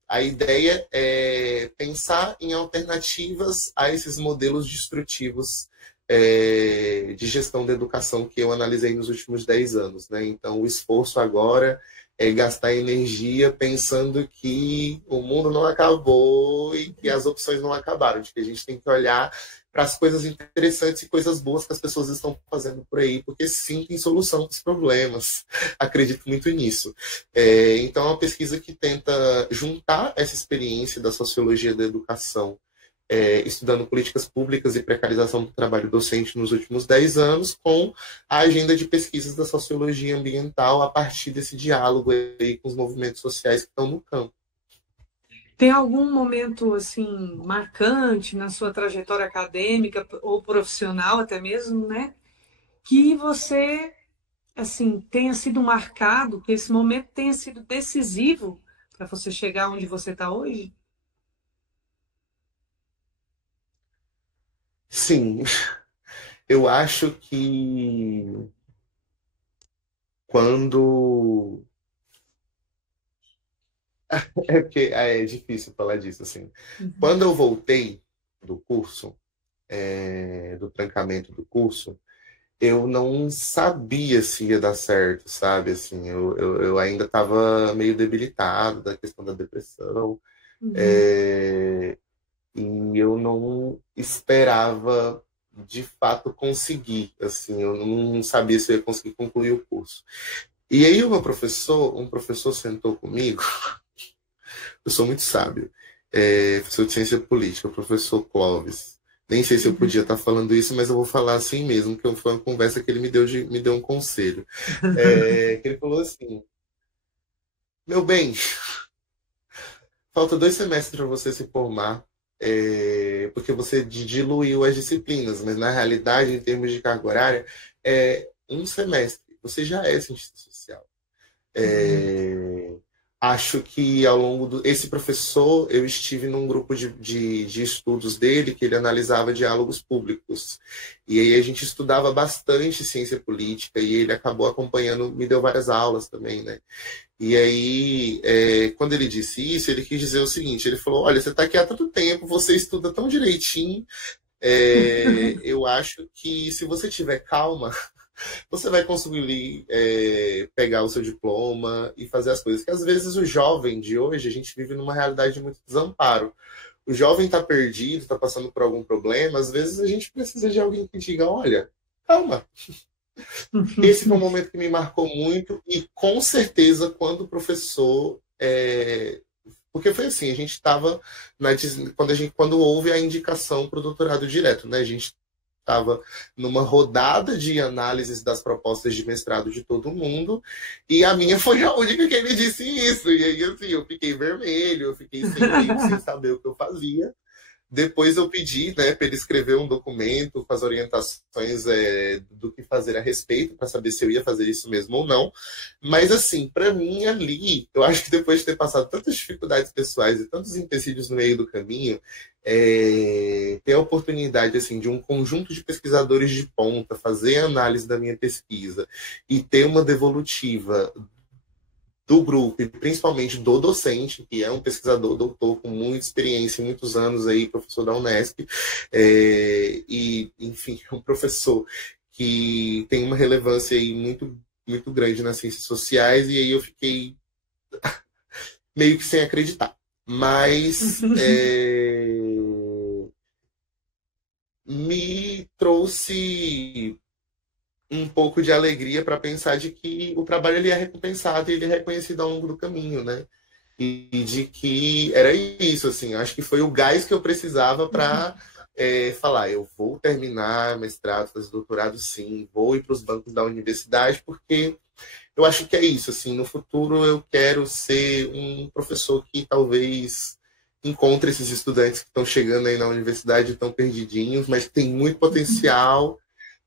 a ideia é pensar em alternativas a esses modelos destrutivos de gestão da educação que eu analisei nos últimos 10 anos, né? Então, o esforço agora é gastar energia pensando que o mundo não acabou e que as opções não acabaram, de que a gente tem que olhar para as coisas interessantes e coisas boas que as pessoas estão fazendo por aí, porque sim, tem solução para os problemas. Acredito muito nisso. Então, é uma pesquisa que tenta juntar essa experiência da sociologia da educação, estudando políticas públicas e precarização do trabalho docente nos últimos 10 anos, com a agenda de pesquisas da sociologia ambiental a partir desse diálogo aí com os movimentos sociais que estão no campo. Tem algum momento assim marcante na sua trajetória acadêmica ou profissional até mesmo, né, que você assim tenha sido marcado, que esse momento tenha sido decisivo para você chegar onde você está hoje? Sim, eu acho que quando... É porque é difícil falar disso, assim. Quando eu voltei do curso, do trancamento do curso, eu não sabia se ia dar certo, sabe? Assim, eu ainda estava meio debilitado da questão da depressão. E eu não esperava, de fato, conseguir. Assim, eu não sabia se eu ia conseguir concluir o curso. E aí um professor sentou comigo, eu sou muito sábio, professor de ciência política, o professor Clóvis. Nem sei se eu podia estar falando isso, mas eu vou falar assim mesmo, que foi uma conversa que ele me deu um conselho. Que ele falou assim: meu bem, falta 2 semestres para você se formar, porque você diluiu as disciplinas, mas na realidade, em termos de carga horária, é 1 semestre. Você já é cientista social. Acho que ao longo esse professor, eu estive num grupo de estudos dele, que ele analisava diálogos públicos. E aí a gente estudava bastante ciência política, e ele acabou acompanhando, me deu várias aulas também, né? E aí, quando ele disse isso, ele quis dizer o seguinte, ele falou, olha, você está aqui há tanto tempo, você estuda tão direitinho, eu acho que se você tiver calma, você vai conseguir pegar o seu diploma e fazer as coisas. Que às vezes o jovem de hoje, a gente vive numa realidade de muito desamparo. O jovem está perdido, está passando por algum problema, às vezes a gente precisa de alguém que diga, olha, calma. Esse foi um momento que me marcou muito e com certeza quando o professor porque foi assim, a gente estava quando houve a indicação para o doutorado direto, né? A gente estava numa rodada de análises das propostas de mestrado de todo mundo, e a minha foi a única que ele disse isso. E aí, assim, eu fiquei vermelho, eu fiquei sem saber o que eu fazia. Depois eu pedi, né, para ele escrever um documento com as orientações do que fazer a respeito, para saber se eu ia fazer isso mesmo ou não. Mas, assim, para mim ali, eu acho que depois de ter passado tantas dificuldades pessoais e tantos empecilhos no meio do caminho, ter a oportunidade, assim, de um conjunto de pesquisadores de ponta fazer a análise da minha pesquisa e ter uma devolutiva do grupo, e principalmente do docente, que é um pesquisador doutor com muita experiência, muitos anos aí, professor da Unesp, e, enfim, é um professor que tem uma relevância aí muito, muito grande nas ciências sociais, e aí eu fiquei meio que sem acreditar. Mas me trouxe um pouco de alegria para pensar de que o trabalho ele é recompensado e ele é reconhecido ao longo do caminho, né? E de que era isso, assim, acho que foi o gás que eu precisava para falar, eu vou terminar mestrado, fazer doutorado, sim, vou ir para os bancos da universidade, porque eu acho que é isso, assim, no futuro eu quero ser um professor que talvez encontre esses estudantes que estão chegando aí na universidade, estão perdidinhos, mas que tem muito potencial,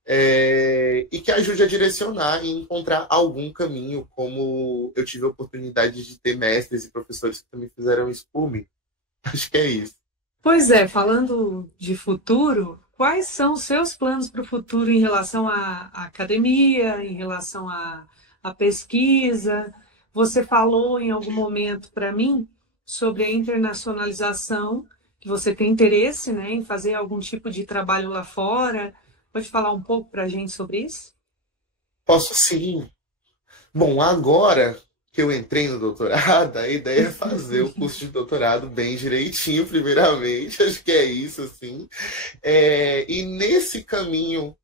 e que ajude a direcionar e encontrar algum caminho, como eu tive a oportunidade de ter mestres e professores que também fizeram isso por mim. Acho que é isso. Pois é, falando de futuro, quais são os seus planos para o futuro em relação à academia, em relação à pesquisa? Você falou em algum momento para mim sobre a internacionalização, que você tem interesse, né, em fazer algum tipo de trabalho lá fora. Pode falar um pouco para a gente sobre isso? Posso sim. Bom, agora que eu entrei no doutorado, a ideia é fazer o curso de doutorado bem direitinho, primeiramente. Acho que é isso, assim. E nesse caminho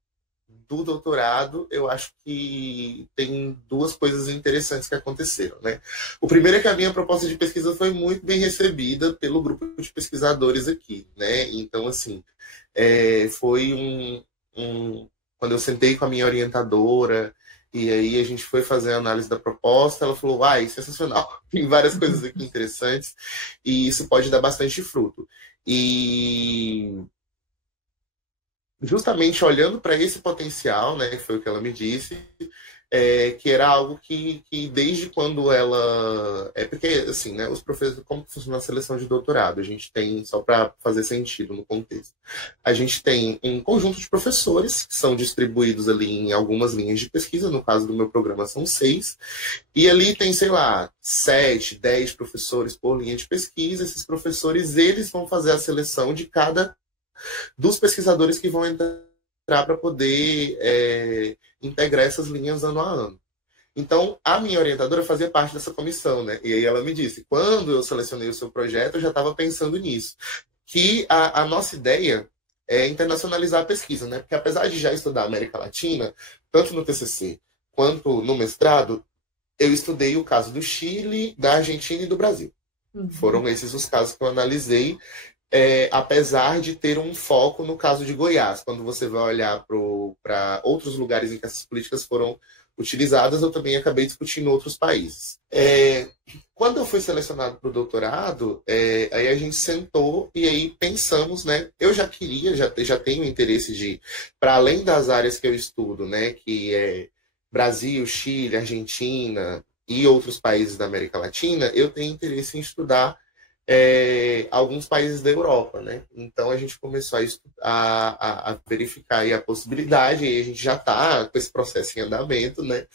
do doutorado, eu acho que tem duas coisas interessantes que aconteceram, né? O primeiro é que a minha proposta de pesquisa foi muito bem recebida pelo grupo de pesquisadores aqui, né? Então, assim, foi quando eu sentei com a minha orientadora e aí a gente foi fazer a análise da proposta, ela falou, sensacional, tem várias coisas aqui interessantes e isso pode dar bastante fruto. E justamente olhando para esse potencial, né, foi o que ela me disse, que era algo que desde quando ela... porque, assim, né, os professores, como funciona a seleção de doutorado? A gente tem, só para fazer sentido no contexto, a gente tem um conjunto de professores que são distribuídos ali em algumas linhas de pesquisa, no caso do meu programa são 6, e ali tem, sei lá, 7, 10 professores por linha de pesquisa. Esses professores, eles vão fazer a seleção de cada dos pesquisadores que vão entrar para poder integrar essas linhas ano a ano. Então, a minha orientadora fazia parte dessa comissão, né? E aí ela me disse, quando eu selecionei o seu projeto, eu já estava pensando nisso, que a nossa ideia é internacionalizar a pesquisa, né? Porque apesar de já estudar a América Latina, tanto no TCC quanto no mestrado, eu estudei o caso do Chile, da Argentina e do Brasil. Uhum. Foram esses os casos que eu analisei, apesar de ter um foco no caso de Goiás. Quando você vai olhar para outros lugares em que essas políticas foram utilizadas, eu também acabei discutindo outros países. Quando eu fui selecionado para o doutorado, aí a gente sentou e aí pensamos, né? Eu já tenho interesse de, para além das áreas que eu estudo, né? Que é Brasil, Chile, Argentina e outros países da América Latina, eu tenho interesse em estudar alguns países da Europa, né? Então a gente começou a verificar aí a possibilidade, e a gente já está com esse processo em andamento, né?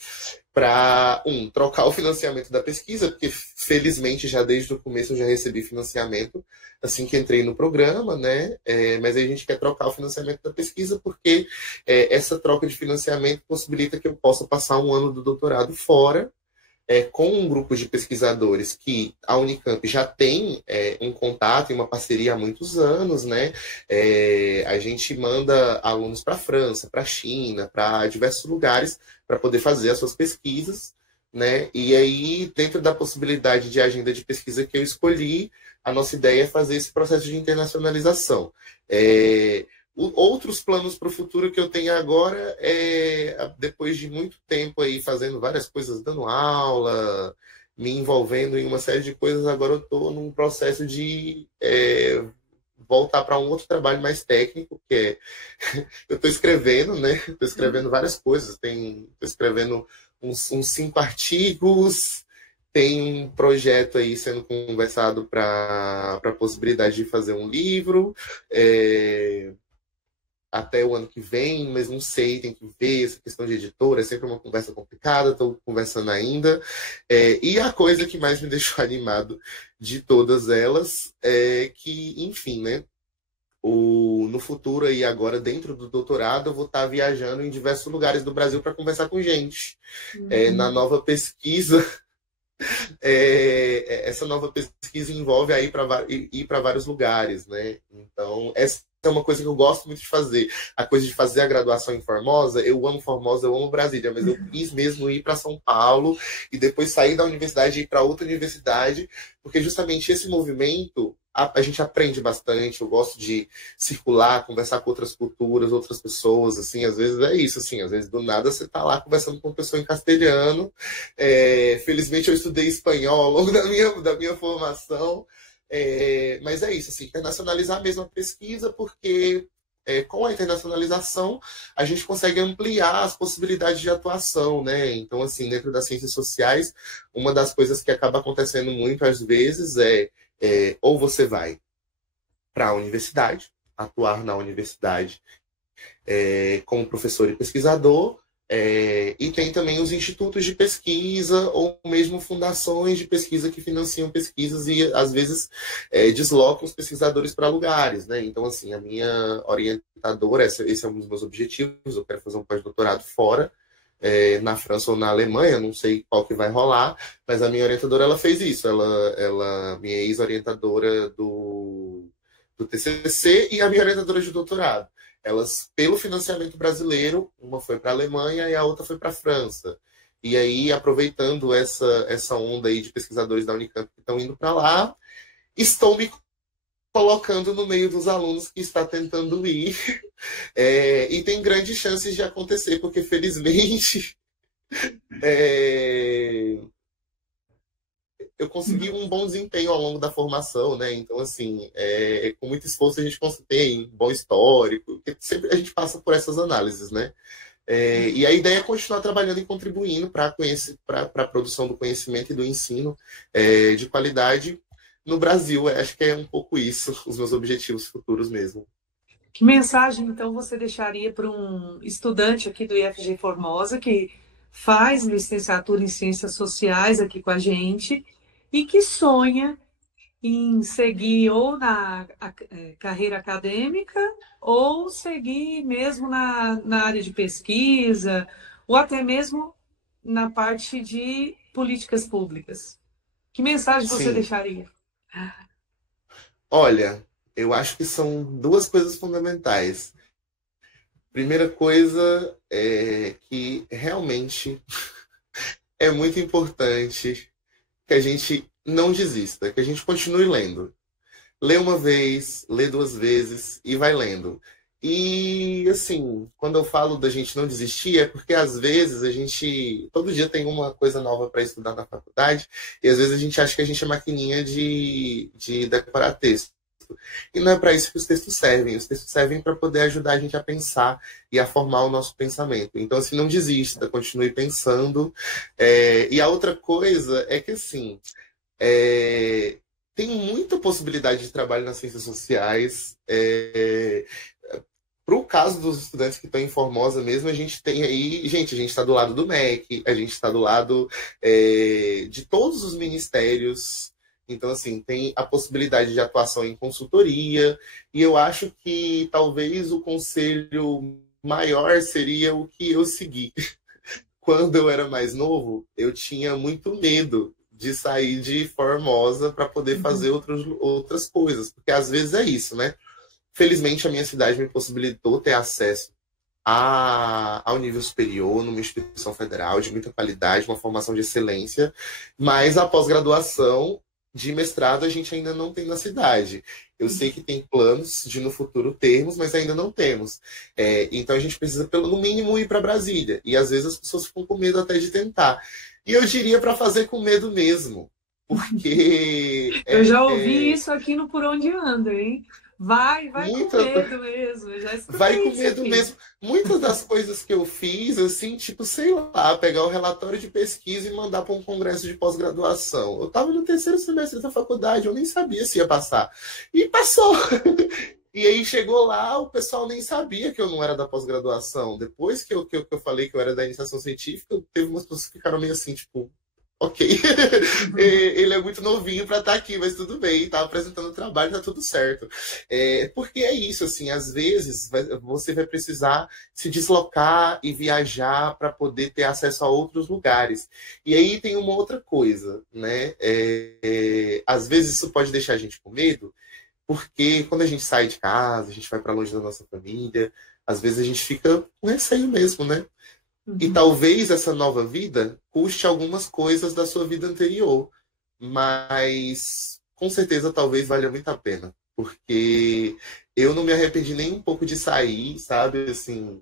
Para, trocar o financiamento da pesquisa, porque felizmente já desde o começo eu já recebi financiamento assim que entrei no programa, né? Mas aí a gente quer trocar o financiamento da pesquisa, porque essa troca de financiamento possibilita que eu possa passar um ano do doutorado fora, com um grupo de pesquisadores que a Unicamp já tem um contato e uma parceria há muitos anos, né? A gente manda alunos para a França, para a China, para diversos lugares para poder fazer as suas pesquisas, né? E aí, dentro da possibilidade de agenda de pesquisa que eu escolhi, a nossa ideia é fazer esse processo de internacionalização. Outros planos para o futuro que eu tenho agora depois de muito tempo aí fazendo várias coisas, dando aula, me envolvendo em uma série de coisas, agora eu estou num processo de voltar para um outro trabalho mais técnico, que é eu estou escrevendo, né? Estou escrevendo várias coisas, estou escrevendo uns 5 artigos, tem um projeto aí sendo conversado para a possibilidade de fazer um livro, até o ano que vem, mas não sei, tem que ver essa questão de editora, é sempre uma conversa complicada, estou conversando ainda. E a coisa que mais me deixou animado de todas elas é que, enfim, né? No futuro aí agora, dentro do doutorado, eu vou estar viajando em diversos lugares do Brasil para conversar com gente. Na nova pesquisa, essa nova pesquisa envolve aí ir para vários lugares, né? Então, essa é uma coisa que eu gosto muito de fazer. A coisa de fazer a graduação em Formosa, eu amo Brasília, mas eu quis mesmo ir para São Paulo e depois sair da universidade e ir para outra universidade, porque justamente esse movimento a gente aprende bastante. Eu gosto de circular, conversar com outras culturas, outras pessoas, assim, às vezes é isso, assim, às vezes do nada você tá lá conversando com uma pessoa em castelhano. Felizmente eu estudei espanhol ao longo da minha formação, mas é isso, assim, internacionalizar mesmo a pesquisa, porque com a internacionalização a gente consegue ampliar as possibilidades de atuação, né? Então, assim, dentro das ciências sociais, uma das coisas que acaba acontecendo muito às vezes ou você vai para a universidade, atuar na universidade como professor e pesquisador, e tem também os institutos de pesquisa ou mesmo fundações de pesquisa que financiam pesquisas e, às vezes, deslocam os pesquisadores para lugares, né? Então, assim, a minha orientadora, esse é um dos meus objetivos, eu quero fazer um pós-doutorado fora, na França ou na Alemanha, não sei qual que vai rolar, mas a minha orientadora, ela fez isso, minha ex-orientadora do TCC e a minha orientadora de doutorado. Elas, pelo financiamento brasileiro, uma foi para a Alemanha e a outra foi para a França. E aí, aproveitando essa onda aí de pesquisadores da Unicamp que estão indo para lá, estou me colocando no meio dos alunos que está tentando ir. E tem grandes chances de acontecer, porque, felizmente, eu consegui um bom desempenho ao longo da formação, né? Então, assim, com muito esforço a gente tem um bom histórico, porque sempre a gente passa por essas análises, né? E a ideia é continuar trabalhando e contribuindo para a produção do conhecimento e do ensino de qualidade no Brasil. Acho que é um pouco isso, os meus objetivos futuros mesmo. Que mensagem, então, você deixaria para um estudante aqui do IFG Formosa que faz licenciatura em Ciências Sociais aqui com a gente e que sonha em seguir ou na carreira acadêmica ou seguir mesmo na área de pesquisa ou até mesmo na parte de políticas públicas? Que mensagem você deixaria? Olha, eu acho que são duas coisas fundamentais. Primeira coisa é que realmente é muito importante que a gente não desista, que a gente continue lendo. Lê uma vez, lê 2 vezes e vai lendo. E, assim, quando eu falo da gente não desistir, é porque às vezes a gente, todo dia tem uma coisa nova para estudar na faculdade, e às vezes a gente acha que a gente é maquininha de decorar texto. E não é para isso que os textos servem. Os textos servem para poder ajudar a gente a pensar e a formar o nosso pensamento. Então, assim, não desista, continue pensando. E a outra coisa é que, assim, tem muita possibilidade de trabalho nas ciências sociais. Para o caso dos estudantes que estão em Formosa mesmo, a gente tem aí, gente, a gente está do lado do MEC, a gente está do lado de todos os ministérios. Então, assim, tem a possibilidade de atuação em consultoria, e eu acho que talvez o conselho maior seria o que eu segui. Quando eu era mais novo, eu tinha muito medo de sair de Formosa para poder fazer outras coisas, porque às vezes é isso, né? Felizmente, a minha cidade me possibilitou ter acesso ao nível superior, numa instituição federal de muita qualidade, uma formação de excelência, mas a pós-graduação de mestrado a gente ainda não tem na cidade. Eu sei que tem planos de no futuro termos, mas ainda não temos. Então a gente precisa, no mínimo, ir para Brasília. E às vezes as pessoas ficam com medo até de tentar. E eu diria para fazer com medo mesmo. Porque... eu já ouvi isso aqui no Por Onde Anda, hein? Vai muita... com medo mesmo. Eu já escutei vai com isso medo aqui. mesmo. Muitas das coisas que eu fiz, assim, tipo, sei lá, pegar o relatório de pesquisa e mandar para um congresso de pós-graduação. Eu estava no terceiro semestre da faculdade, eu nem sabia se ia passar. E passou! E aí chegou lá, o pessoal nem sabia que eu não era da pós-graduação. Depois que eu falei que eu era da iniciação científica, teve umas pessoas que ficaram meio assim, tipo, ok, ele é muito novinho para estar aqui, mas tudo bem, está apresentando o trabalho, tá tudo certo. Porque é isso, assim, às vezes você vai precisar se deslocar e viajar para poder ter acesso a outros lugares. E aí tem uma outra coisa, né? Às vezes isso pode deixar a gente com medo, porque quando a gente sai de casa, a gente vai para longe da nossa família, às vezes a gente fica com receio mesmo, né? E talvez essa nova vida custe algumas coisas da sua vida anterior, mas com certeza talvez valha muito a pena, porque eu não me arrependi nem um pouco de sair, sabe, assim,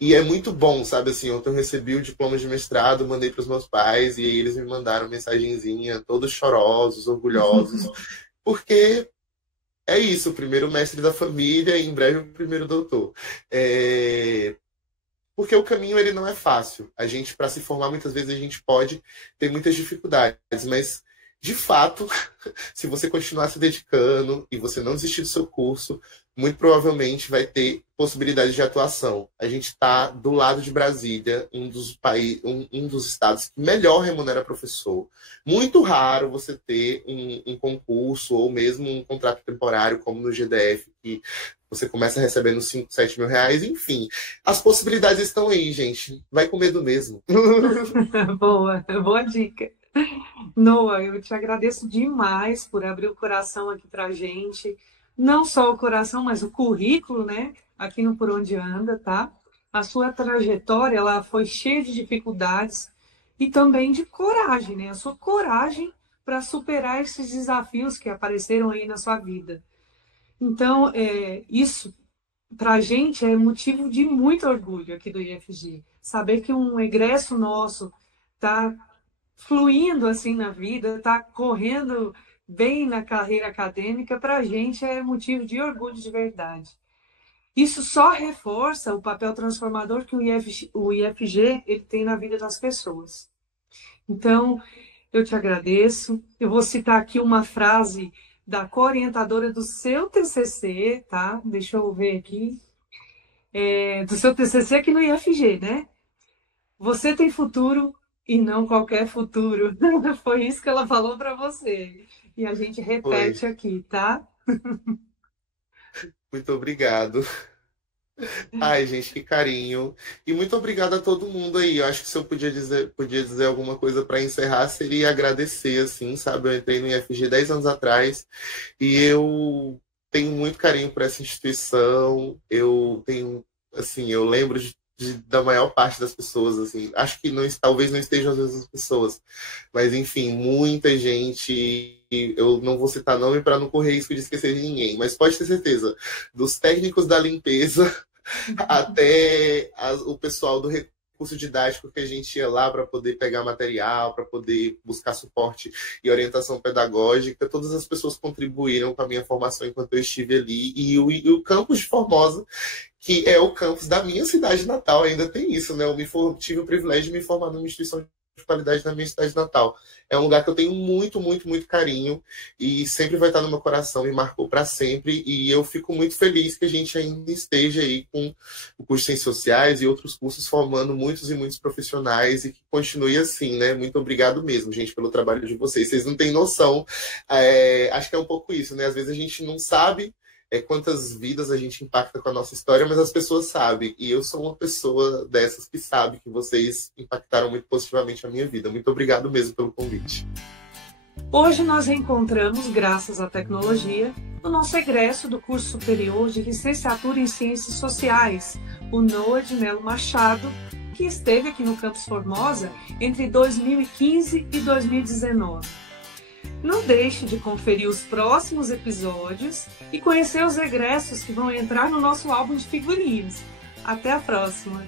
e é muito bom, sabe, assim, ontem eu recebi o diploma de mestrado, mandei para os meus pais, e aí eles me mandaram mensagenzinha, todos chorosos, orgulhosos, porque é isso, o primeiro mestre da família e em breve o primeiro doutor. Porque o caminho ele não é fácil. A gente, para se formar, muitas vezes a gente pode ter muitas dificuldades, mas, de fato, se você continuar se dedicando e você não desistir do seu curso, muito provavelmente vai ter possibilidade de atuação. A gente está do lado de Brasília, um dos estados que melhor remunera professor. Muito raro você ter um concurso ou mesmo um contrato temporário, como no GDF, que você começa recebendo 5, 7 mil reais, enfim. As possibilidades estão aí, gente. Vai com medo mesmo. Boa dica. Noah, eu te agradeço demais por abrir o coração aqui pra gente. Não só o coração, mas o currículo, né? Aqui no Por Onde Anda, tá? A sua trajetória, ela foi cheia de dificuldades e também de coragem, né? A sua coragem para superar esses desafios que apareceram aí na sua vida. Então, isso, para a gente, é motivo de muito orgulho aqui do IFG. Saber que um egresso nosso está fluindo assim na vida, está correndo bem na carreira acadêmica, para a gente é motivo de orgulho de verdade. Isso só reforça o papel transformador que o IFG ele tem na vida das pessoas. Então, eu te agradeço. Eu vou citar aqui uma frase da co-orientadora do seu TCC, tá? Deixa eu ver aqui. Do seu TCC aqui no IFG, né? Você tem futuro e não qualquer futuro. Foi isso que ela falou para você. E a gente repete Foi. aqui, tá? Muito obrigado. Ai, gente, que carinho. E muito obrigado a todo mundo aí. Eu acho que se eu podia dizer alguma coisa para encerrar, seria agradecer, assim, sabe? Eu entrei no IFG 10 anos atrás e eu tenho muito carinho por essa instituição. Eu tenho, assim, eu lembro da maior parte das pessoas, assim. Acho que talvez não estejam as mesmas pessoas, mas, enfim, muita gente. Eu não vou citar nome para não correr risco de esquecer de ninguém, mas pode ter certeza, dos técnicos da limpeza até o pessoal do recurso didático que a gente ia lá para poder pegar material, para poder buscar suporte e orientação pedagógica, todas as pessoas contribuíram com a minha formação enquanto eu estive ali, e o campus de Formosa, que é o campus da minha cidade natal, ainda tem isso, né? Tive o privilégio de me formar numa instituição qualidade na minha cidade natal. É um lugar que eu tenho muito, muito, muito carinho e sempre vai estar no meu coração, me marcou para sempre. E eu fico muito feliz que a gente ainda esteja aí com o curso de Ciências Sociais e outros cursos formando muitos e muitos profissionais e que continue assim, né? Muito obrigado mesmo, gente, pelo trabalho de vocês. Vocês não têm noção. Acho que é um pouco isso, né? Às vezes a gente não sabe quantas vidas a gente impacta com a nossa história, mas as pessoas sabem. E eu sou uma pessoa dessas que sabe que vocês impactaram muito positivamente a minha vida. Muito obrigado mesmo pelo convite. Hoje nós reencontramos, graças à tecnologia, o nosso egresso do curso superior de licenciatura em Ciências Sociais, o Noah de Melo Machado, que esteve aqui no Campus Formosa entre 2015 e 2019. Não deixe de conferir os próximos episódios e conhecer os egressos que vão entrar no nosso álbum de figurinhas. Até a próxima!